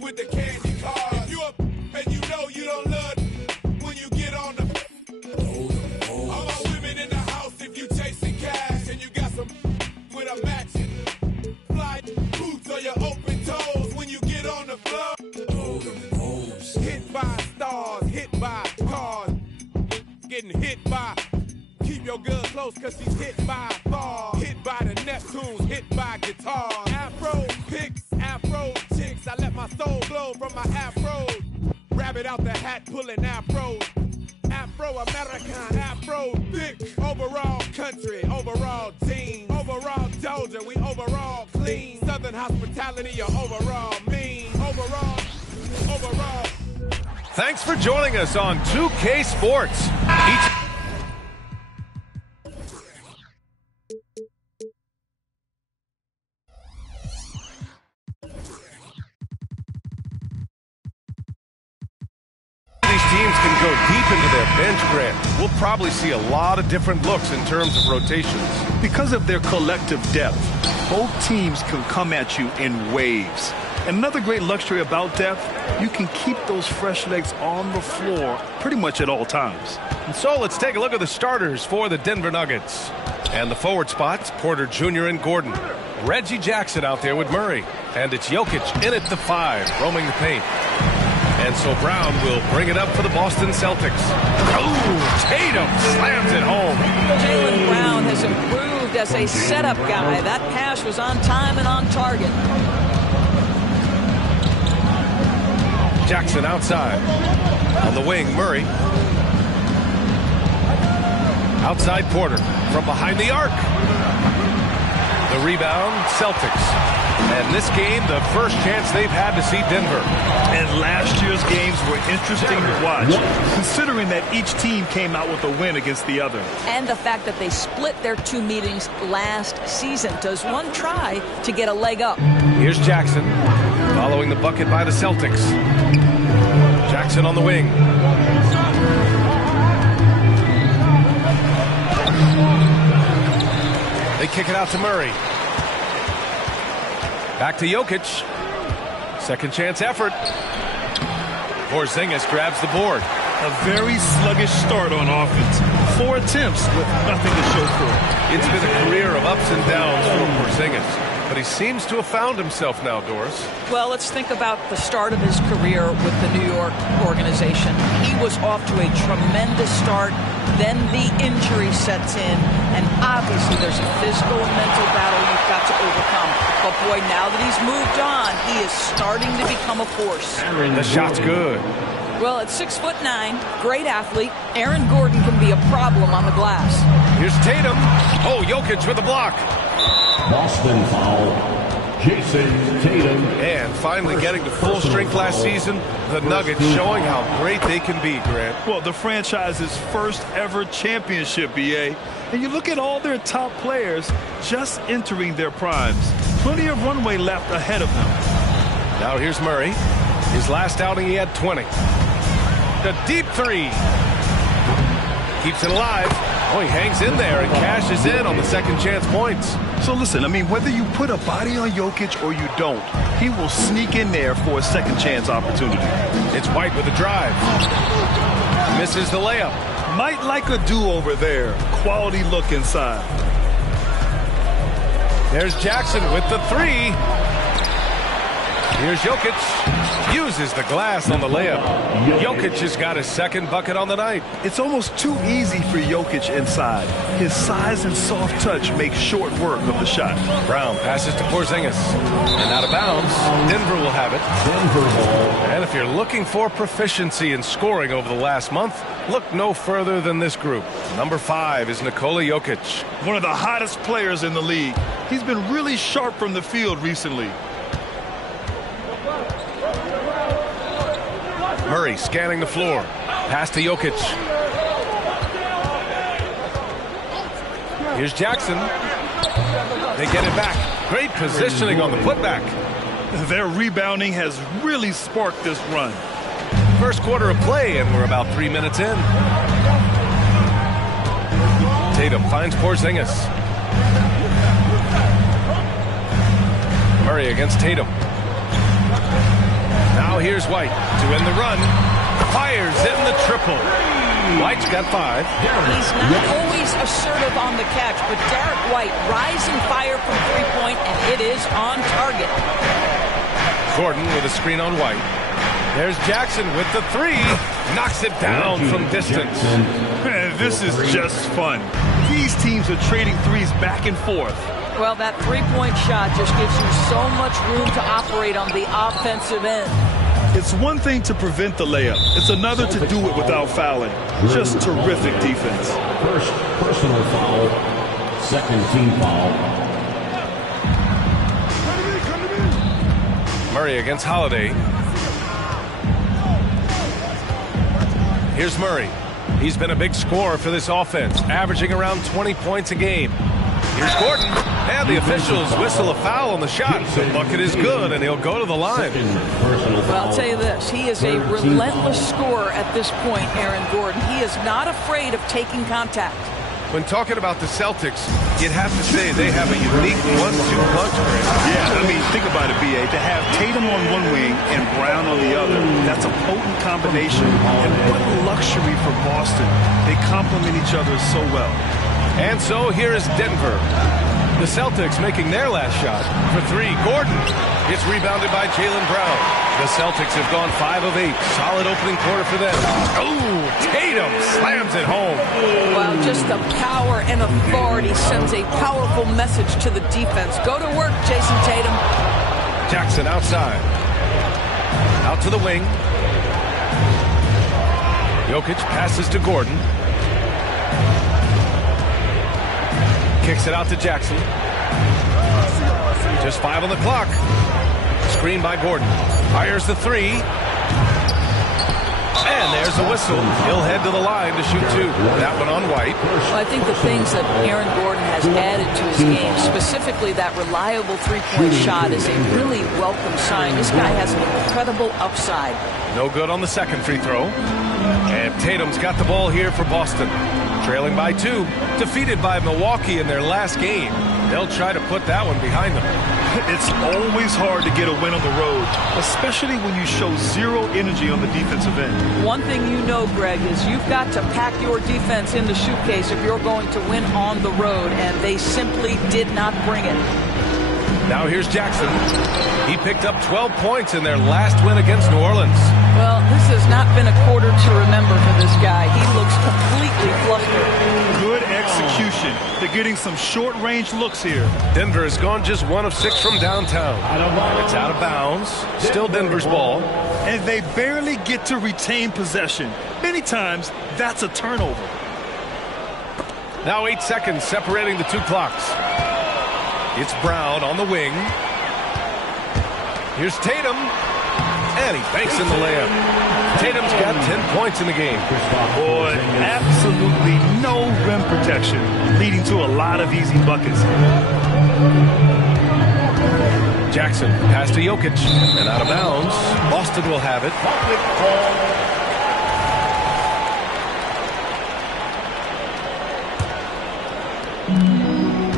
with the candy cars. If you up and you know you don't love when you get on the. All my women in the house if you chasing cash and you got some with a matching fly boots or your open toes when you get on the floor. Hit by stars, hit by cars, getting hit by. Keep your girl close cause she's hit by bars. Hit by the Neptunes, hit by guitars. Afro picks, afro chicks. I let my soul glow from my afro. Rabbit out the hat pulling afros. Afro-American, afro thick. Overall country, overall team. Overall Doja, we overall clean. Southern hospitality, you're overall mean. Overall. Thanks for joining us on 2K Sports. Teams can go deep into their bench, Grant. We'll probably see a lot of different looks in terms of rotations. Because of their collective depth, both teams can come at you in waves. And another great luxury about depth, you can keep those fresh legs on the floor pretty much at all times. And so let's take a look at the starters for the Denver Nuggets. And the forward spots, Porter Jr. and Gordon. Reggie Jackson out there with Murray. And it's Jokic in at the 5, roaming the paint. And so Brown will bring it up for the Boston Celtics. Oh, Tatum slams it home. Jaylen Brown has improved as a setup guy. That pass was on time and on target. Jackson outside. On the wing, Murray. Outside Porter. From behind the arc. The rebound, Celtics. And this game, the first chance they've had to see Denver. And last year's games were interesting to watch, considering that each team came out with a win against the other. And the fact that they split their 2 meetings last season. Does one try to get a leg up? Here's Jackson, following the bucket by the Celtics. Jackson on the wing. They kick it out to Murray. Back to Jokic. Second chance effort. Porzingis grabs the board. A very sluggish start on offense. 4 attempts with nothing to show for it. It's been a career of ups and downs for Porzingis, but he seems to have found himself now, Doris. Well, let's think about the start of his career with the New York organization. He was off to a tremendous start. Then the injury sets in, and obviously there's a physical and mental battle you've got to overcome. But boy, now that he's moved on, he is starting to become a force. The shot's good. Well, at 6'9", great athlete, Aaron Gordon can be a problem on the glass. Here's Tatum. Oh, Jokic with a block. Boston foul. Jason Tatum. And finally getting to full strength last season, the Nuggets showing how great they can be, Grant. Well, the franchise's first ever championship, BA. And you look at all their top players just entering their primes. Plenty of runway left ahead of them. Now here's Murray. His last outing, he had 20. The deep three. Keeps it alive. Oh, he hangs in there and cashes in on the second chance points. So listen, I mean, whether you put a body on Jokic or you don't, he will sneak in there for a second chance opportunity. It's White with a drive. Misses the layup. Might like a do-over there. Quality look inside. There's Jackson with the three. Here's Jokic. Uses the glass on the layup. Jokic has got his second bucket on the night. It's almost too easy for Jokic inside. His size and soft touch make short work of the shot. Brown passes to Porzingis. And out of bounds. Denver will have it. And if you're looking for proficiency in scoring over the last month, look no further than this group. Number 5 is Nikola Jokic. One of the hottest players in the league. He's been really sharp from the field recently. Murray scanning the floor. Pass to Jokic. Here's Jackson. They get it back. Great positioning on the putback. Their rebounding has really sparked this run. First quarter of play, and we're about 3 minutes in. Tatum finds Porzingis. Murray against Tatum. Now here's White to end the run. Fires in the triple. White's got 5. He's not always assertive on the catch, but Derek White rising fire from three-point, and it is on target. Gordon with a screen on White. There's Jackson with the 3. Knocks it down from distance. Man, this is just fun. These teams are trading threes back and forth. Well, that three-point shot just gives you so much room to operate on the offensive end. It's one thing to prevent the layup. It's another to do it without fouling. Just terrific defense. First personal foul. Second team foul. Murray against Holiday. Here's Murray. He's been a big scorer for this offense, averaging around 20 points a game. Here's Gordon. And the officials whistle a foul on the shot. The bucket is good, and he'll go to the line. Well, I'll tell you this. He is a relentless scorer at this point, Aaron Gordon. He is not afraid of taking contact. When talking about the Celtics, you'd have to say they have a unique 1-2 punch. Yeah, I mean, think about it, B.A. To have Tatum on one wing and Brown on the other, that's a potent combination. And what luxury for Boston. They complement each other so well. And so here is Denver. The Celtics making their last shot for 3. Gordon. It's rebounded by Jaylen Brown. The Celtics have gone 5 of 8. Solid opening quarter for them. Oh, Tatum slams it home. Well, just the power and authority sends a powerful message to the defense. Go to work, Jason Tatum. Jackson outside. Out to the wing. Jokic passes to Gordon. Kicks it out to Jackson. Just 5 on the clock. Screen by Gordon. Fires the 3. And there's a whistle. He'll head to the line to shoot 2. That one on White. Well, I think the things that Aaron Gordon has added to his game, specifically that reliable three-point shot, is a really welcome sign. This guy has an incredible upside. No good on the second free throw. And Tatum's got the ball here for Boston. Trailing by 2. Defeated by Milwaukee in their last game. They'll try to put that one behind them. It's always hard to get a win on the road, especially when you show zero energy on the defensive end. One thing you know, Greg, is you've got to pack your defense in the suitcase if you're going to win on the road, and they simply did not bring it. Now here's Jackson. He picked up 12 points in their last win against New Orleans. Well, this has not been a quarter to remember for this guy. He looks completely flustered. Good execution. They're getting some short-range looks here. Denver has gone just 1 of 6 from downtown. It's out of bounds. Still Denver's ball. And they barely get to retain possession. Many times, that's a turnover. Now 8 seconds separating the 2 clocks. It's Brown on the wing. Here's Tatum. And he banks in the layup. Tatum's got 10 points in the game. Boy, absolutely no rim protection, leading to a lot of easy buckets. Jackson pass to Jokic. And out of bounds. Boston will have it.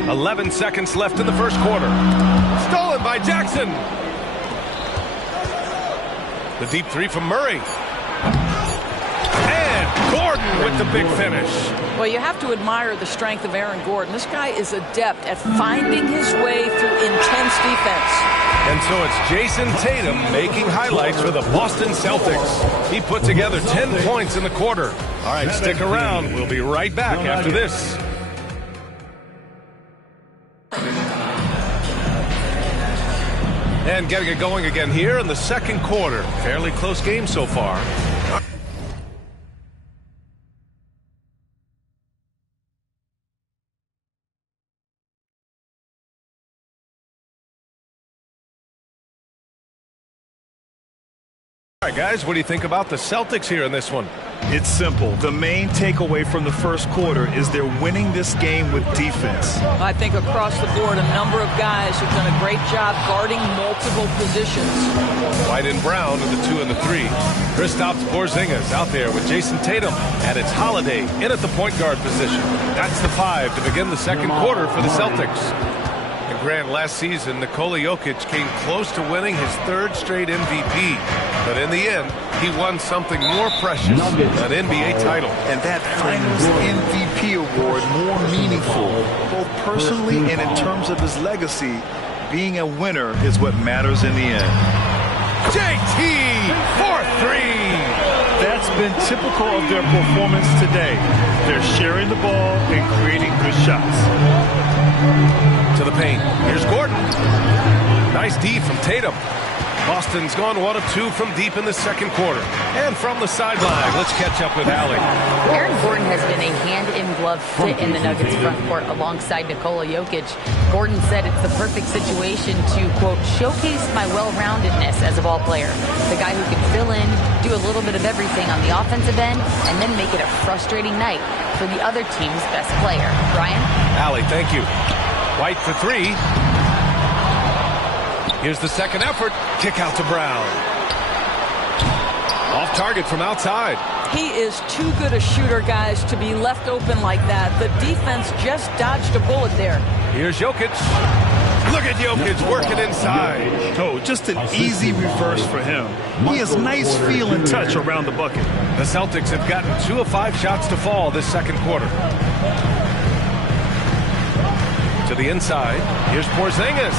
11 seconds left in the first quarter. Stolen by Jackson. The deep 3 from Murray. And Gordon with the big finish. Well, you have to admire the strength of Aaron Gordon. This guy is adept at finding his way through intense defense. And so it's Jason Tatum making highlights for the Boston Celtics. He put together 10 points in the quarter. All right, stick around. We'll be right back after this. And getting it going again here in the second quarter. Fairly close game so far. All right, guys, what do you think about the Celtics here in this one? It's simple. The main takeaway from the first quarter is they're winning this game with defense. I think across the board, a number of guys have done a great job guarding multiple positions. White and Brown in the 2 and the 3. Kristaps Porzingis out there with Jason Tatum. And it's Holiday in at the point guard position. That's the 5 to begin the second quarter for the Celtics. And Grant, last season, Nikola Jokic came close to winning his 3rd straight MVP. But in the end, he won something more precious, an NBA title. And that Finals MVP award more meaningful, both personally and in terms of his legacy. Being a winner is what matters in the end. JT for 3. That's been typical of their performance today. They're sharing the ball and creating good shots. To the paint. Here's Gordon. Nice D from Tatum. Boston's gone 1 of 2 from deep in the second quarter. And from the sideline, let's catch up with Allie. Aaron Gordon has been a hand-in-glove fit in the Nuggets front court alongside Nikola Jokic. Gordon said it's the perfect situation to, quote, showcase my well-roundedness as a ball player. The guy who can fill in, do a little bit of everything on the offensive end, and then make it a frustrating night for the other team's best player. Brian? Allie, thank you. White for 3. Here's the second effort. Kick out to Brown. Off target from outside. He is too good a shooter, guys, to be left open like that. The defense just dodged a bullet there. Here's Jokic. Look at Jokic working inside. Oh, just an easy reverse for him. He has nice feel and touch around the bucket. The Celtics have gotten 2 of 5 shots to fall this second quarter. To the inside. Here's Porzingis.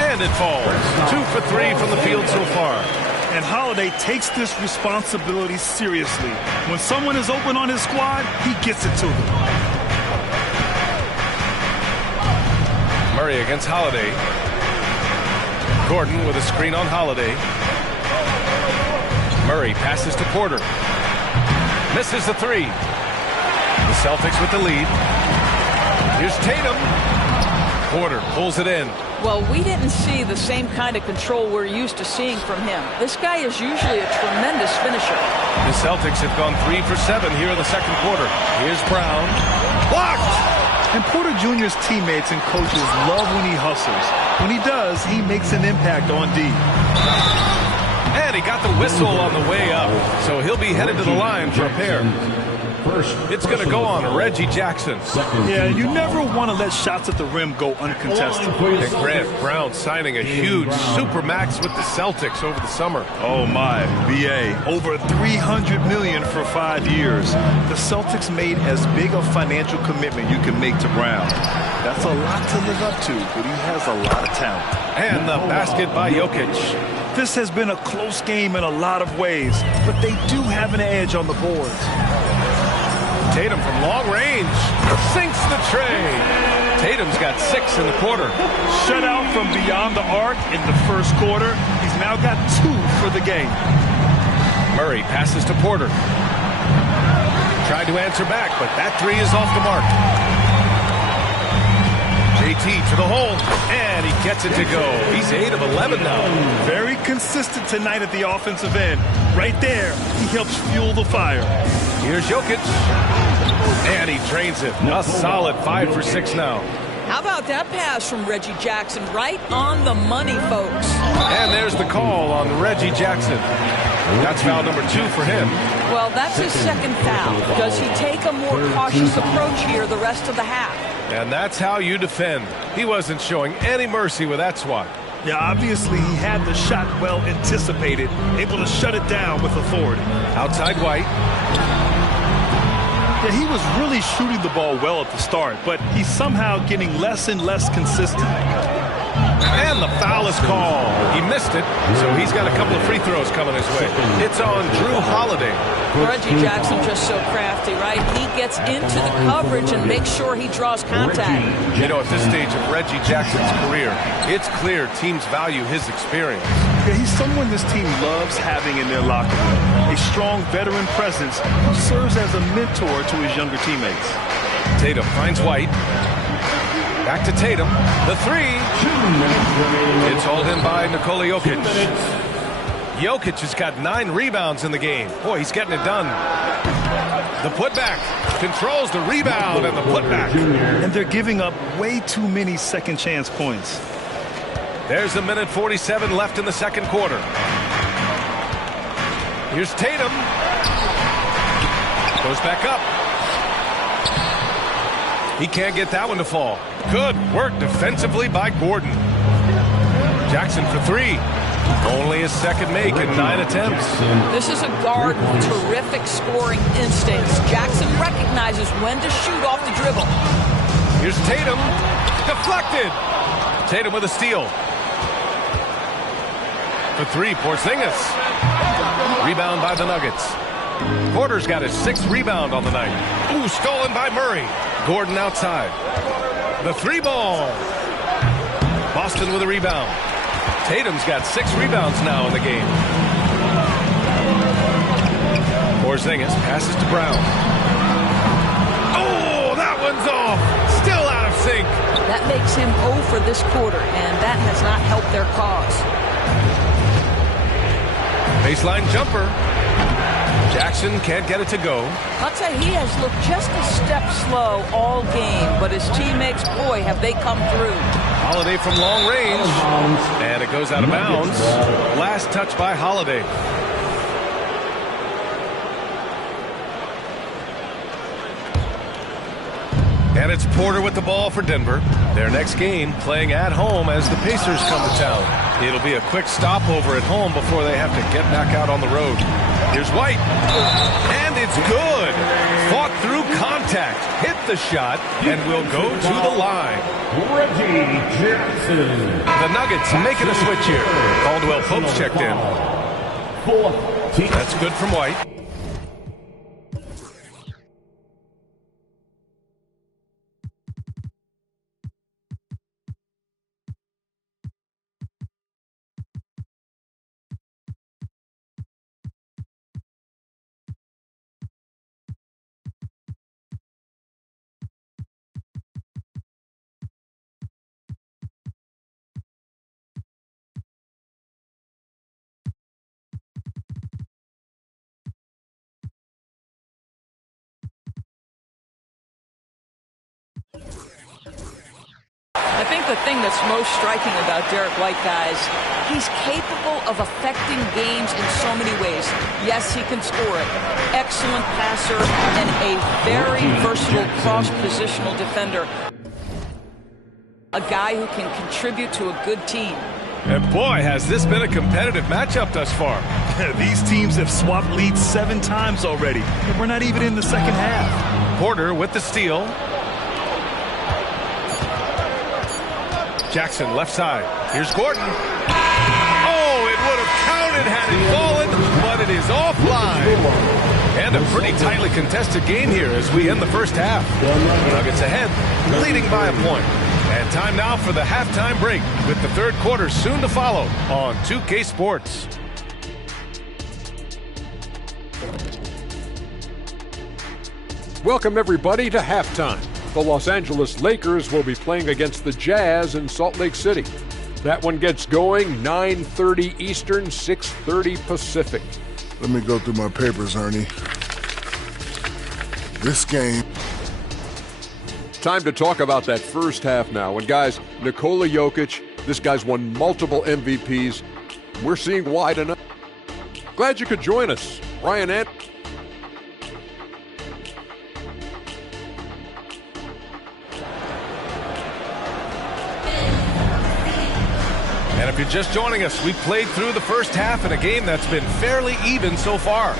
And it falls. 2 for 3 from the field so far. And Holiday takes this responsibility seriously. When someone is open on his squad, he gets it to them. Murray against Holiday. Gordon with a screen on Holiday. Murray passes to Porter. Misses the 3. The Celtics with the lead. Here's Tatum. Porter pulls it in. Well, we didn't see the same kind of control we're used to seeing from him. This guy is usually a tremendous finisher. The Celtics have gone 3 for 7 here in the second quarter. Here's Brown. Blocked! And Porter Jr.'s teammates and coaches love when he hustles. When he does, he makes an impact on D. And he got the whistle on the way up, so he'll be headed to the line for a pair. It's going to go on Reggie Jackson. Yeah, you never want to let shots at the rim go uncontested. And Grant Brown signing a huge supermax with the Celtics over the summer. Oh my, BA, over $300 million for 5 years. The Celtics made as big a financial commitment you can make to Brown. That's a lot to live up to, but he has a lot of talent. And the basket by Jokic. This has been a close game in a lot of ways, but they do have an edge on the boards. Tatum from long range sinks the tray. Tatum's got 6 in the quarter. Shut out from beyond the arc in the first quarter. He's now got 2 for the game. Murray passes to Porter. Tried to answer back, but that 3 is off the mark. JT to the hole, and he gets it to go. He's 8 of 11 now. Very consistent tonight at the offensive end. Right there, he helps fuel the fire. Here's Jokic, and he drains it. A solid 5 for 6 now. How about that pass from Reggie Jackson? Right on the money, folks. And there's the call on Reggie Jackson. That's foul number 2 for him. Well, that's his second foul. Does he take a more cautious approach here the rest of the half? And that's how you defend. He wasn't showing any mercy with that swat. Yeah, obviously he had the shot well anticipated, able to shut it down with authority. Outside White. Yeah, he was really shooting the ball well at the start, but he's somehow getting less and less consistent. And the foul is called. He missed it, so he's got a couple of free throws coming his way. It's on Drew Holiday. Reggie Jackson just so crafty, right? He gets into the coverage and makes sure he draws contact. You know, at this stage of Reggie Jackson's career, it's clear teams value his experience. Yeah, he's someone this team loves having in their locker room. A strong veteran presence who serves as a mentor to his younger teammates. Tatum finds White. Back to Tatum. The 3. It's hauled in by Nikola Jokic. Jokic has got 9 rebounds in the game. Boy, he's getting it done. The putback. Controls the rebound and the putback. And they're giving up way too many second chance points. There's 1:47 left in the second quarter. Here's Tatum. Goes back up. He can't get that one to fall. Good work defensively by Gordon. Jackson for 3. Only his second make in 9 attempts. This is a guard with terrific scoring instincts. Jackson recognizes when to shoot off the dribble. Here's Tatum. Deflected. Tatum with a steal. For 3, Porzingis. Rebound by the Nuggets. Porter's got his 6th rebound on the night. Ooh, stolen by Murray. Gordon outside. The 3 ball. Boston with a rebound. Tatum's got 6 rebounds now in the game. Porzingis passes to Brown. Oh, that one's off. Still out of sync. That makes him 0 for this quarter, and that has not helped their cause. Baseline jumper. Jackson can't get it to go. I'll tell you, he has looked just a step slow all game, but his teammates, boy, have they come through. Holiday from long range, and it goes out of bounds. Last touch by Holiday. And it's Porter with the ball for Denver. Their next game playing at home as the Pacers come to town. It'll be a quick stopover at home before they have to get back out on the road. Here's White. And it's good. Fought through contact. Hit the shot and will go to the line. Reggie Jackson. The Nuggets making a switch here. Caldwell Pope's checked in. That's good from White. think the thing that's most striking about Derek White, guys, he's capable of affecting games in so many ways. Yes, he can score it. Excellent passer and a very versatile cross-positional defender. A guy who can contribute to a good team. And boy, has this been a competitive matchup thus far. These teams have swapped leads 7 times already. And we're not even in the second half. Porter with the steal. Jackson left side. Here's Gordon. Oh, it would have counted had it fallen, but it is offline. And a pretty tightly contested game here as we end the first half. Nuggets ahead, leading by a point. And time now for the halftime break with the third quarter soon to follow on 2K Sports. Welcome everybody to halftime. The Los Angeles Lakers will be playing against the Jazz in Salt Lake City. That one gets going 9:30 Eastern, 6:30 Pacific. Let me go through my papers, Ernie. This game. Time to talk about that first half now. And guys, Nikola Jokic, this guy's won multiple MVPs. We're seeing why tonight. Glad you could join us. Ryan Ant. And if you're just joining us, we played through the first half in a game that's been fairly even so far.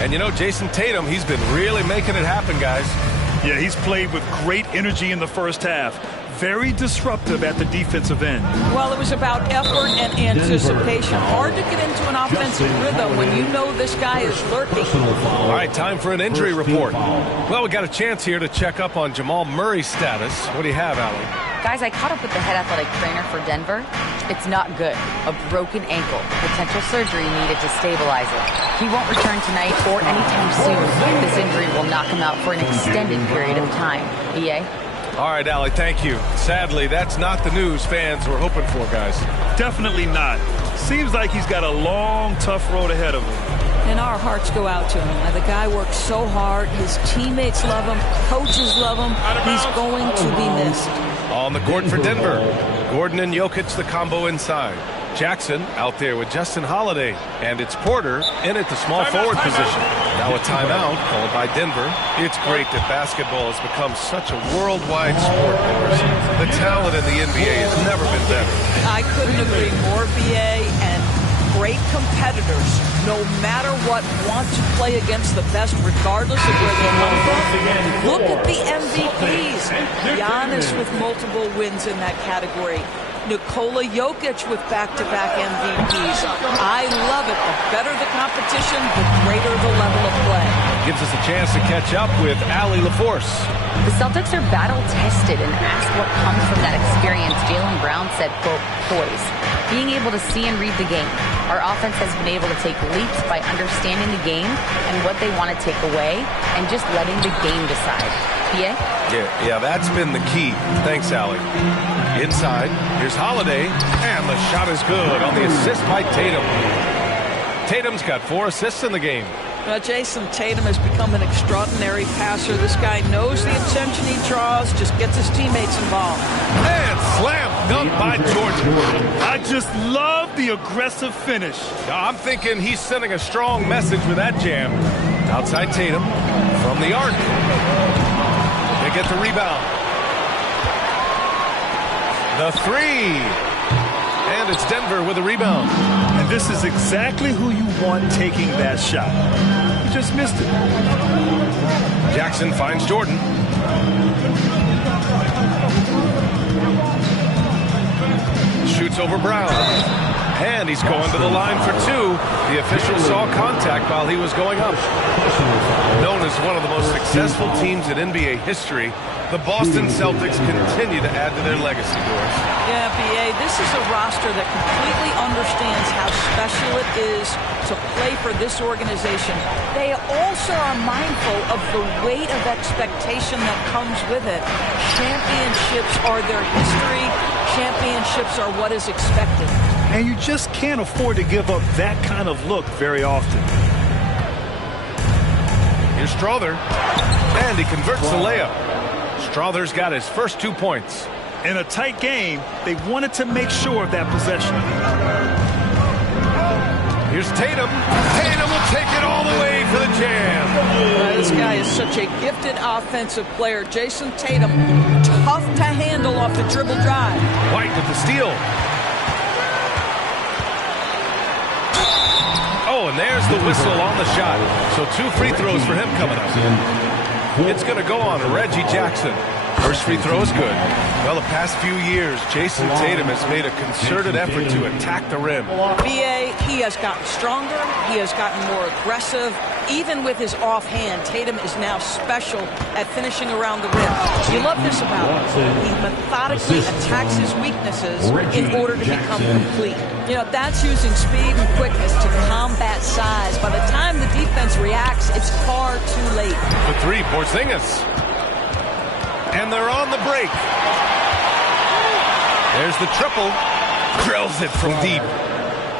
And you know, Jason Tatum, he's been really making it happen, guys. Yeah, he's played with great energy in the first half. Very disruptive at the defensive end. Well, it was about effort and anticipation. Hard to get into an offensive rhythm when you know this guy is lurking. All right, time for an injury report. Well, we got a chance here to check up on Jamal Murray's status. What do you have, Allie? Guys, I caught up with the head athletic trainer for Denver. It's not good. A broken ankle. Potential surgery needed to stabilize it. He won't return tonight or anytime soon. This injury will knock him out for an extended period of time. BA? All right, Allie, thank you. Sadly, that's not the news fans were hoping for, guys. Definitely not. Seems like he's got a long, tough road ahead of him. And our hearts go out to him. The guy works so hard. His teammates love him. Coaches love him. He's going to be missed. On the court for Denver. Gordon and Jokic, the combo inside. Jackson out there with Justin Holiday. And it's Porter in at the small forward position. Now a timeout called by Denver. It's great that basketball has become such a worldwide sport, Morris. The talent in the NBA has never been better. I couldn't agree more, BA, and great competitors, no matter what, want to play against the best regardless of where they come from. Look at the MVPs. Giannis with multiple wins in that category. Nikola Jokic with back-to-back MVPs. I love it. The better the competition, the greater the level of play. Gives us a chance to catch up with Allie LaForce. The Celtics are battle-tested and asked what comes from that experience. Jaylen Brown said, quote, poise. Being able to see and read the game. Our offense has been able to take leaps by understanding the game and what they want to take away and just letting the game decide. PA? Yeah, that's been the key. Thanks, Allie. Inside, here's Holiday, and the shot is good on the assist by Tatum. Tatum's got 4 assists in the game. Well, Jason Tatum has become an extraordinary passer. This guy knows the attention he draws, just gets his teammates involved. And slam dunk by Jordan. I just love the aggressive finish. I'm thinking he's sending a strong message with that jam. Outside Tatum from the arc. They get the rebound. The 3. And it's Denver with a rebound. And this is exactly who you want taking that shot. He just missed it. Jackson finds Jordan. Shoots over Brown. And he's going to the line for 2. The official saw contact while he was going up. Known as one of the most successful teams in NBA history, the Boston Celtics continue to add to their legacy, Doris. Yeah, BA, this is a roster that completely understands how special it is to play for this organization. They also are mindful of the weight of expectation that comes with it. Championships are their history. Championships are what is expected. And you just can't afford to give up that kind of look very often. Here's Strother, and he converts the layup. Strother's got his first 2 points. In a tight game, they wanted to make sure of that possession. Here's Tatum. Tatum will take it all the way for the jam. This guy is such a gifted offensive player. Jason Tatum, tough to handle off the dribble drive. White with the steal. Oh, and there's the whistle on the shot. So 2 free throws for him coming up. It's going to go on Reggie Jackson. First free throw is good. Well, the past few years, Jason Tatum has made a concerted effort to attack the rim. BA, he has gotten stronger. He has gotten more aggressive. Even with his offhand, Tatum is now special at finishing around the rim. You love this about him. He methodically attacks his weaknesses in order to become complete. You know, that's using speed and quickness to combat size. By the time the defense reacts, it's far too late. For 3, Porzingis. And they're on the break. There's the triple. Drills it from deep.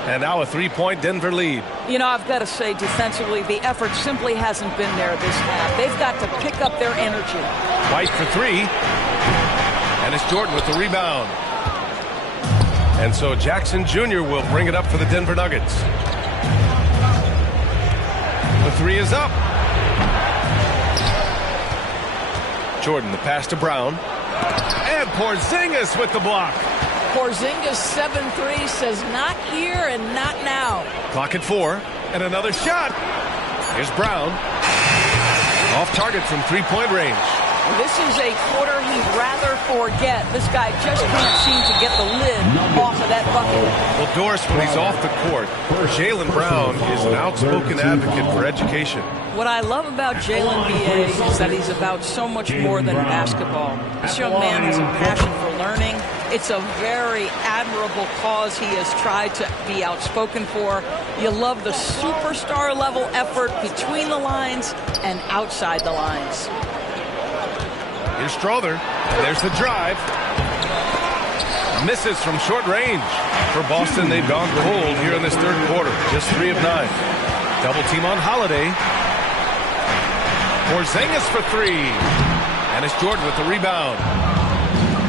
And now a 3-point Denver lead. You know, I've got to say, defensively, the effort simply hasn't been there this half. They've got to pick up their energy. White for 3. And it's Jordan with the rebound. And so Jackson Jr. will bring it up for the Denver Nuggets. The 3 is up. Jordan, the pass to Brown. And Porzingis with the block. Porzingis 7-3 says not here and not now. Clock at 4. And another shot. Here's Brown. Off target from 3-point range. This is a quarter he'd rather forget. This guy just can't seem to get the lid off of that bucket. Well, Doris, when he's off the court, Jaylen Brown is an outspoken advocate for education. What I love about Jaylen B.A. is that he's about so much more than basketball. This young man has a passion for learning. It's a very admirable cause he has tried to be outspoken for. You love the superstar level effort between the lines and outside the lines. Here's Strother. And there's the drive. Misses from short range. For Boston, they've gone cold here in this third quarter. Just 3 of 9. Double team on Holiday. Porzingis for 3. And it's Jordan with the rebound.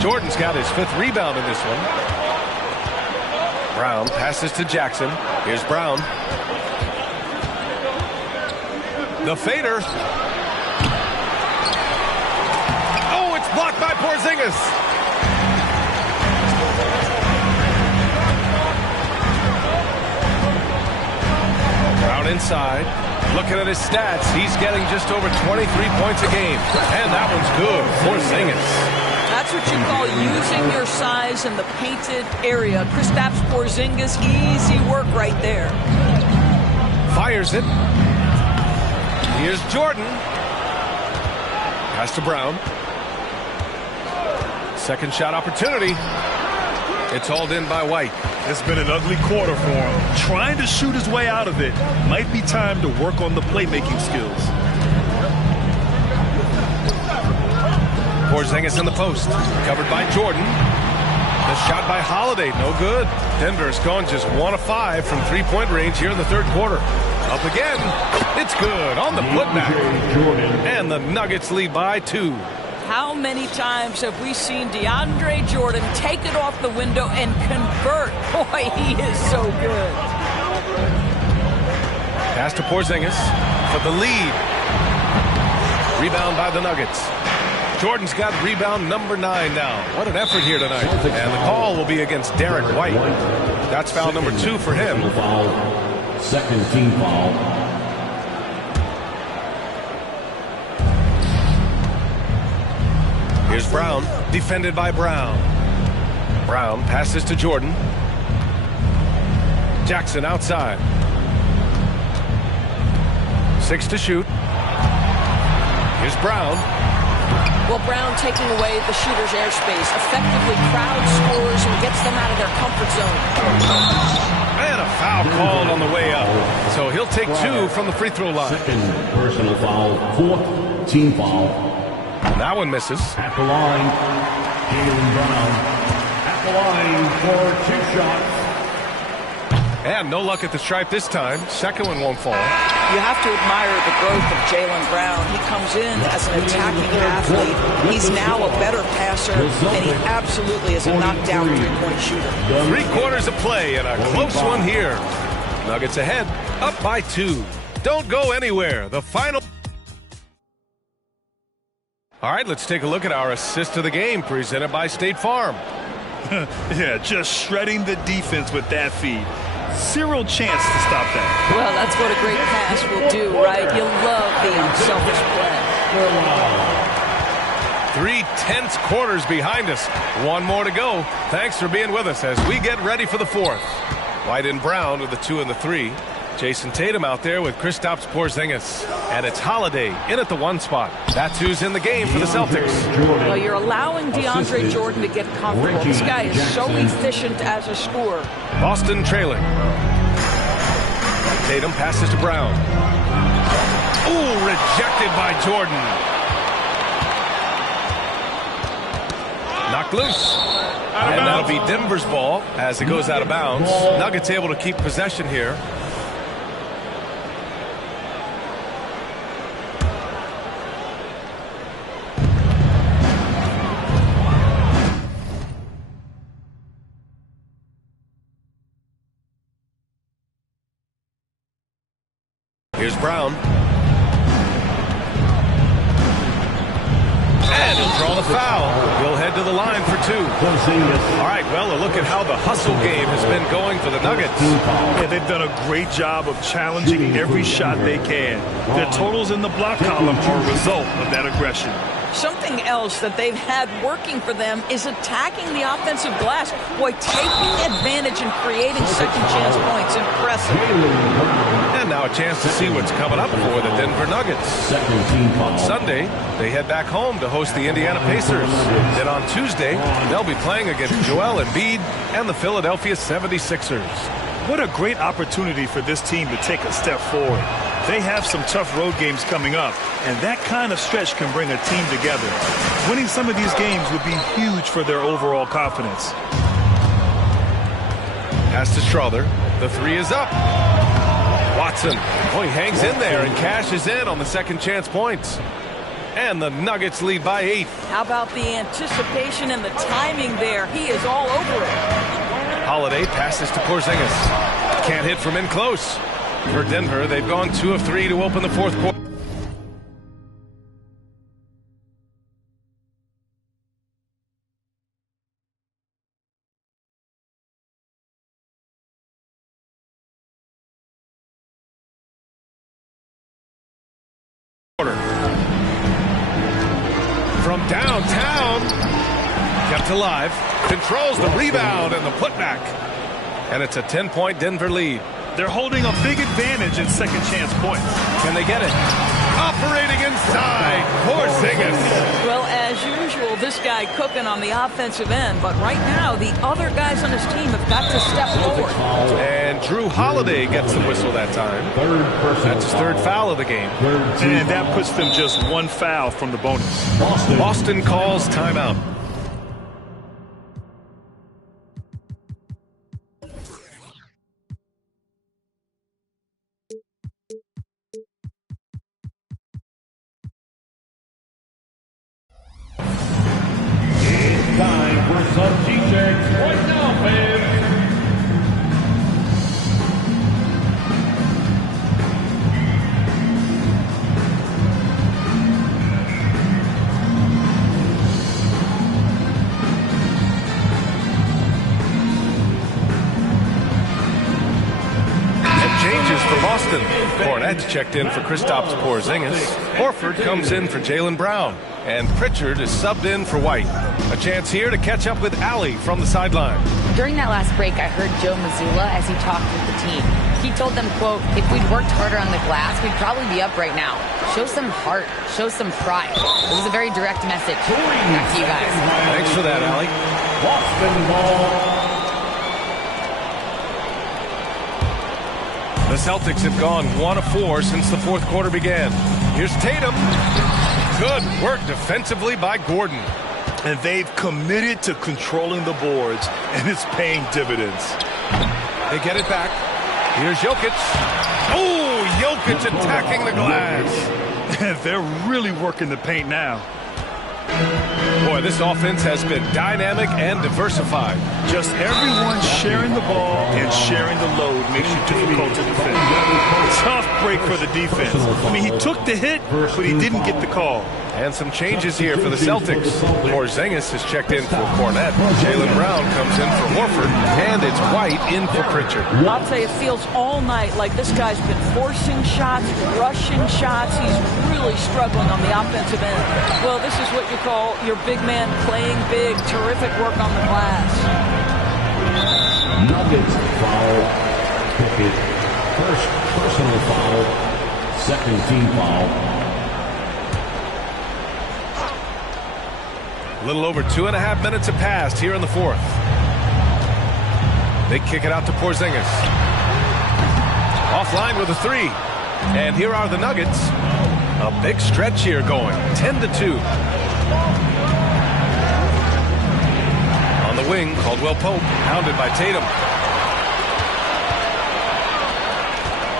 Jordan's got his 5th rebound in this one. Brown passes to Jackson. Here's Brown. The fader. Oh, it's blocked by Porzingis. Brown inside. Looking at his stats, he's getting just over 23 points a game. And that one's good. Porzingis. That's what you call using your size in the painted area. Kristaps Porzingis, easy work right there. Fires it. Here's Jordan. Pass to Brown. Second shot opportunity. It's hauled in by White. It's been an ugly quarter for him. Trying to shoot his way out of it. Might be time to work on the playmaking skills. Porzingis in the post. Covered by Jordan. The shot by Holiday. No good. Denver's gone just 1 of 5 from 3-point range here in the third quarter. Up again. It's good on the putback. And the Nuggets lead by 2. How many times have we seen DeAndre Jordan take it off the window and convert? Boy, he is so good. Pass to Porzingis for the lead. Rebound by the Nuggets. Jordan's got rebound number 9 now. What an effort here tonight. And the call will be against Derek White. That's foul number 2 for him. Second team foul. Here's Brown, defended by Brown. Brown passes to Jordan. Jackson outside. 6 to shoot. Here's Brown. Well, Brown taking away the shooter's airspace, effectively crowd scores and gets them out of their comfort zone. And a foul called on the way up. So he'll take 2 from the free throw line. Second personal foul, 4th team foul. That one misses. At the line, Jaylen Brown. At the line for 2 shots. And no luck at the stripe this time. Second one won't fall. You have to admire the growth of Jaylen Brown. He comes in as an attacking athlete. He's now a better passer, and he absolutely is a knockdown three-point shooter. 3 quarters of play and a close one here. Nuggets ahead, up by 2. Don't go anywhere. The final. All right, let's take a look at our assist of the game presented by State Farm. Yeah, just shredding the defense with that feed. Zero chance to stop that. Well, that's what a great pass will do, right? You love the unselfish play. 3 tense quarters behind us. 1 more to go. Thanks for being with us as we get ready for the 4th. White and Brown with the 2 and the 3. Jason Tatum out there with Kristaps Porzingis. And it's Holiday in at the 1 spot. That's who's in the game for the Celtics. Well, you're allowing DeAndre Jordan to get comfortable. This guy is so efficient as a scorer. Boston trailing. Tatum passes to Brown. Ooh, rejected by Jordan. Knocked loose. And that'll be Denver's ball as it goes out of bounds. Nuggets able to keep possession here. Here's Brown. And he'll draw the foul. He'll head to the line for 2. All right, well, a look at how the hustle game has been going for the Nuggets. Yeah, they've done a great job of challenging every shot they can. Their totals in the block column are a result of that aggression. Something else that they've had working for them is attacking the offensive glass. Boy, taking advantage and creating second chance points. Impressive. And now a chance to see what's coming up for the Denver Nuggets. On Sunday, they head back home to host the Indiana Pacers. Then on Tuesday, they'll be playing against Joel Embiid and the Philadelphia 76ers. What a great opportunity for this team to take a step forward. They have some tough road games coming up, and that kind of stretch can bring a team together. Winning some of these games would be huge for their overall confidence. Pass to Strother. The 3 is up. Watson. Oh, he hangs in there and cashes in on the second chance points. And the Nuggets lead by 8. How about the anticipation and the timing there? He is all over it. Holiday passes to Porzingis. Can't hit from in close. For Denver, they've gone 2 of 3 to open the 4th quarter. From downtown, kept alive, controls the rebound and the putback. And it's a 10-point Denver lead. They're holding a big advantage in second chance points. Can they get it? Operating inside, Porzingis. Well, as usual, this guy cooking on the offensive end, but right now the other guys on his team have got to step forward. And Drew Holiday gets the whistle that time. That's his 3rd foul of the game. And that puts them just 1 foul from the bonus. Boston calls timeout. Time for some G-Shirts. Right now, fans. Changes for Boston. Cornette's checked in for Kristaps Porzingis. Horford comes in for Jaylen Brown. And Pritchard is subbed in for White. A chance here to catch up with Allie from the sideline. During that last break, I heard Joe Mazzulla as he talked with the team. He told them, quote, if we'd worked harder on the glass, we'd probably be up right now. Show some heart. Show some pride. It was a very direct message. Back to you guys. Thanks for that, Allie. Boston ball. The Celtics have gone 1 of 4 since the 4th quarter began. Here's Tatum. Good work defensively by Gordon. And they've committed to controlling the boards, and it's paying dividends. They get it back. Here's Jokic. Oh, Jokic attacking the glass. They're really working the paint now. Boy, this offense has been dynamic and diversified. Just everyone sharing the ball and sharing the load makes you difficult to defend. Tough break for the defense. I mean, he took the hit, but he didn't get the call. And some changes here for the Celtics. Porzingis has checked in for Cornette. Jaylen Brown comes in for Horford. And it's White in for Pritchard. I'll tell you, it feels all night like this guy's been forcing shots, rushing shots. He's really struggling on the offensive end. Well, this is what you call your big man playing big. Terrific work on the glass. Nuggets foul. Pickett. First personal foul. Second team foul. A little over 2.5 minutes have passed here in the fourth. They kick it out to Porzingis. Offline with a three. And here are the Nuggets. A big stretch here going. 10-2. On the wing, Caldwell Pope, pounded by Tatum.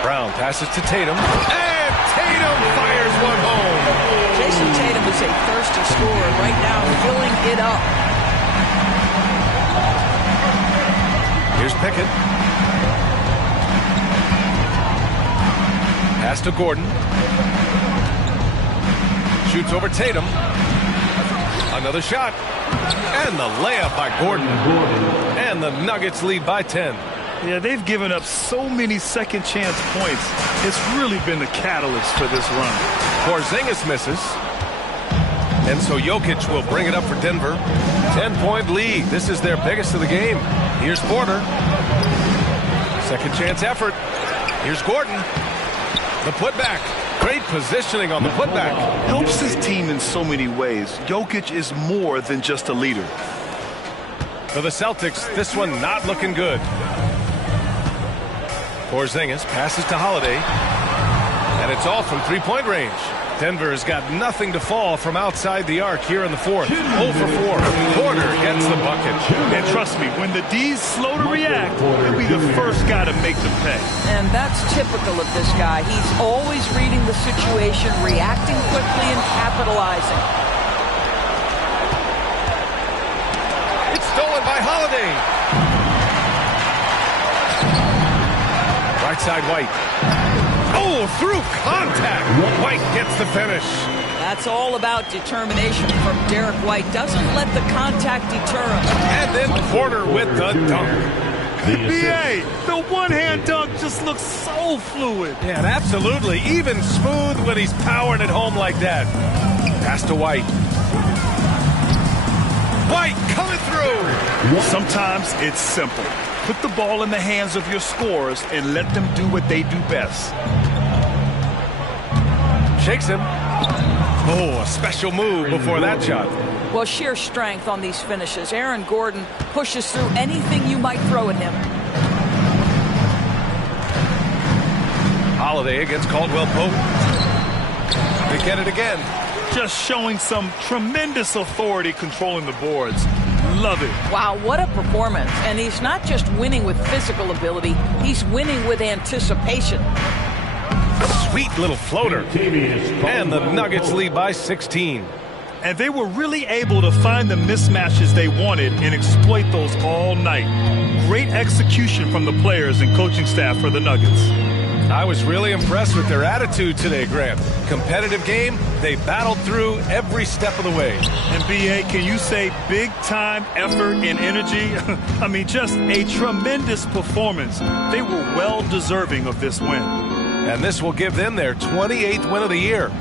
Brown passes to Tatum. And Tatum fires one home. Jason Tatum is a thirsty scorer right now, filling it up. Here's Pickett. Pass to Gordon. Shoots over Tatum. Another shot. And the layup by Gordon. And the Nuggets lead by 10. Yeah, they've given up so many second chance points. It's really been the catalyst for this run. Porzingis misses. And so Jokic will bring it up for Denver. 10-point lead. This is their biggest of the game. Here's Porter. Second chance effort. Here's Gordon. The putback. Great positioning on the putback. Helps his team in so many ways. Jokic is more than just a leader. For the Celtics, this one not looking good. Porzingis passes to Holiday. And it's all from three-point range. Denver has got nothing to fall from outside the arc here in the fourth. 0 for 4. Porter gets the bucket. And trust me, when the D's slow to react, he'll be the first guy to make them pay. And that's typical of this guy. He's always reading the situation, reacting quickly, and capitalizing. It's stolen by Holiday. Right side, White. Oh, through contact. White gets the finish. That's all about determination from Derek White. Doesn't let the contact deter him. And then Porter with the dunk. BA, the one-hand dunk just looks so fluid. Yeah, absolutely. Even smooth when he's powering it home like that. Pass to White. White coming through. Sometimes it's simple. Put the ball in the hands of your scorers and let them do what they do best. Shakes him. Oh, a special move before that shot. Well, sheer strength on these finishes. Aaron Gordon pushes through anything you might throw at him. Holiday against Caldwell Pope. They get it again. Just showing some tremendous authority controlling the boards. Love it. Wow, what a performance. And he's not just winning with physical ability, he's winning with anticipation. Sweet little floater. And the Nuggets lead by 16. And they were really able to find the mismatches they wanted and exploit those all night. Great execution from the players and coaching staff for the Nuggets. I was really impressed with their attitude today, Grant. Competitive game, they battled through every step of the way. And BA, can you say big time effort and energy? I mean, just a tremendous performance. They were well deserving of this win. And this will give them their 28th win of the year.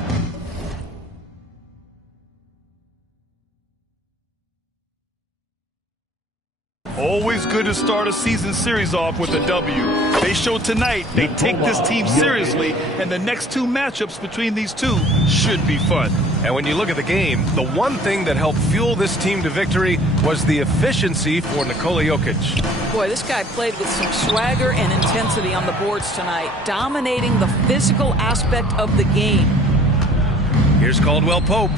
Always good to start a season series off with a W. They showed tonight they take this team seriously, and the next two matchups between these two should be fun. And when you look at the game, the one thing that helped fuel this team to victory was the efficiency for Nikola Jokic. Boy, this guy played with some swagger and intensity on the boards tonight, dominating the physical aspect of the game. Here's Caldwell Pope.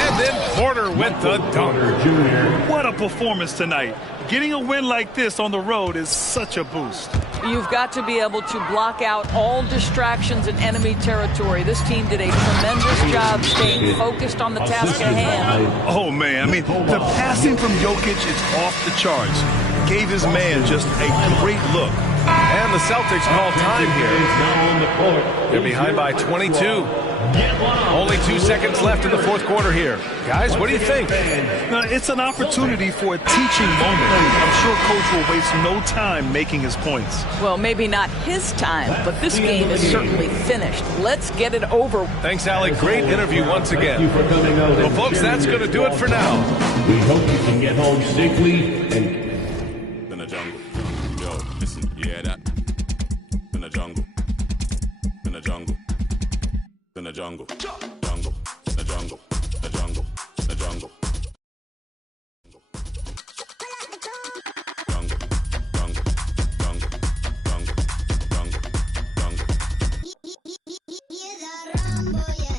And then Porter with the dunk. What a performance tonight. Getting a win like this on the road is such a boost. You've got to be able to block out all distractions in enemy territory. This team did a tremendous job staying focused on the task at hand. Oh, man. I mean, the passing from Jokic is off the charts. Gave his man just a great look. And the Celtics call time here. They're behind by 22. Only 2 seconds left in the fourth quarter here. Guys, what do you think? Now, it's an opportunity for a teaching moment. I'm sure Coach will waste no time making his points. Well, maybe not his time, but this game is certainly finished. Let's get it over. Thanks, Allie. Great interview once again. Well, folks, that's going to do it for now. We hope you can get home safely and in the jungle. Yo, listen, you hear that? In the jungle. In the jungle. In the jungle. Jungle. The jungle. The jungle. The jungle. Jungle. Jungle. Jungle. Jungle. Jungle. Jungle.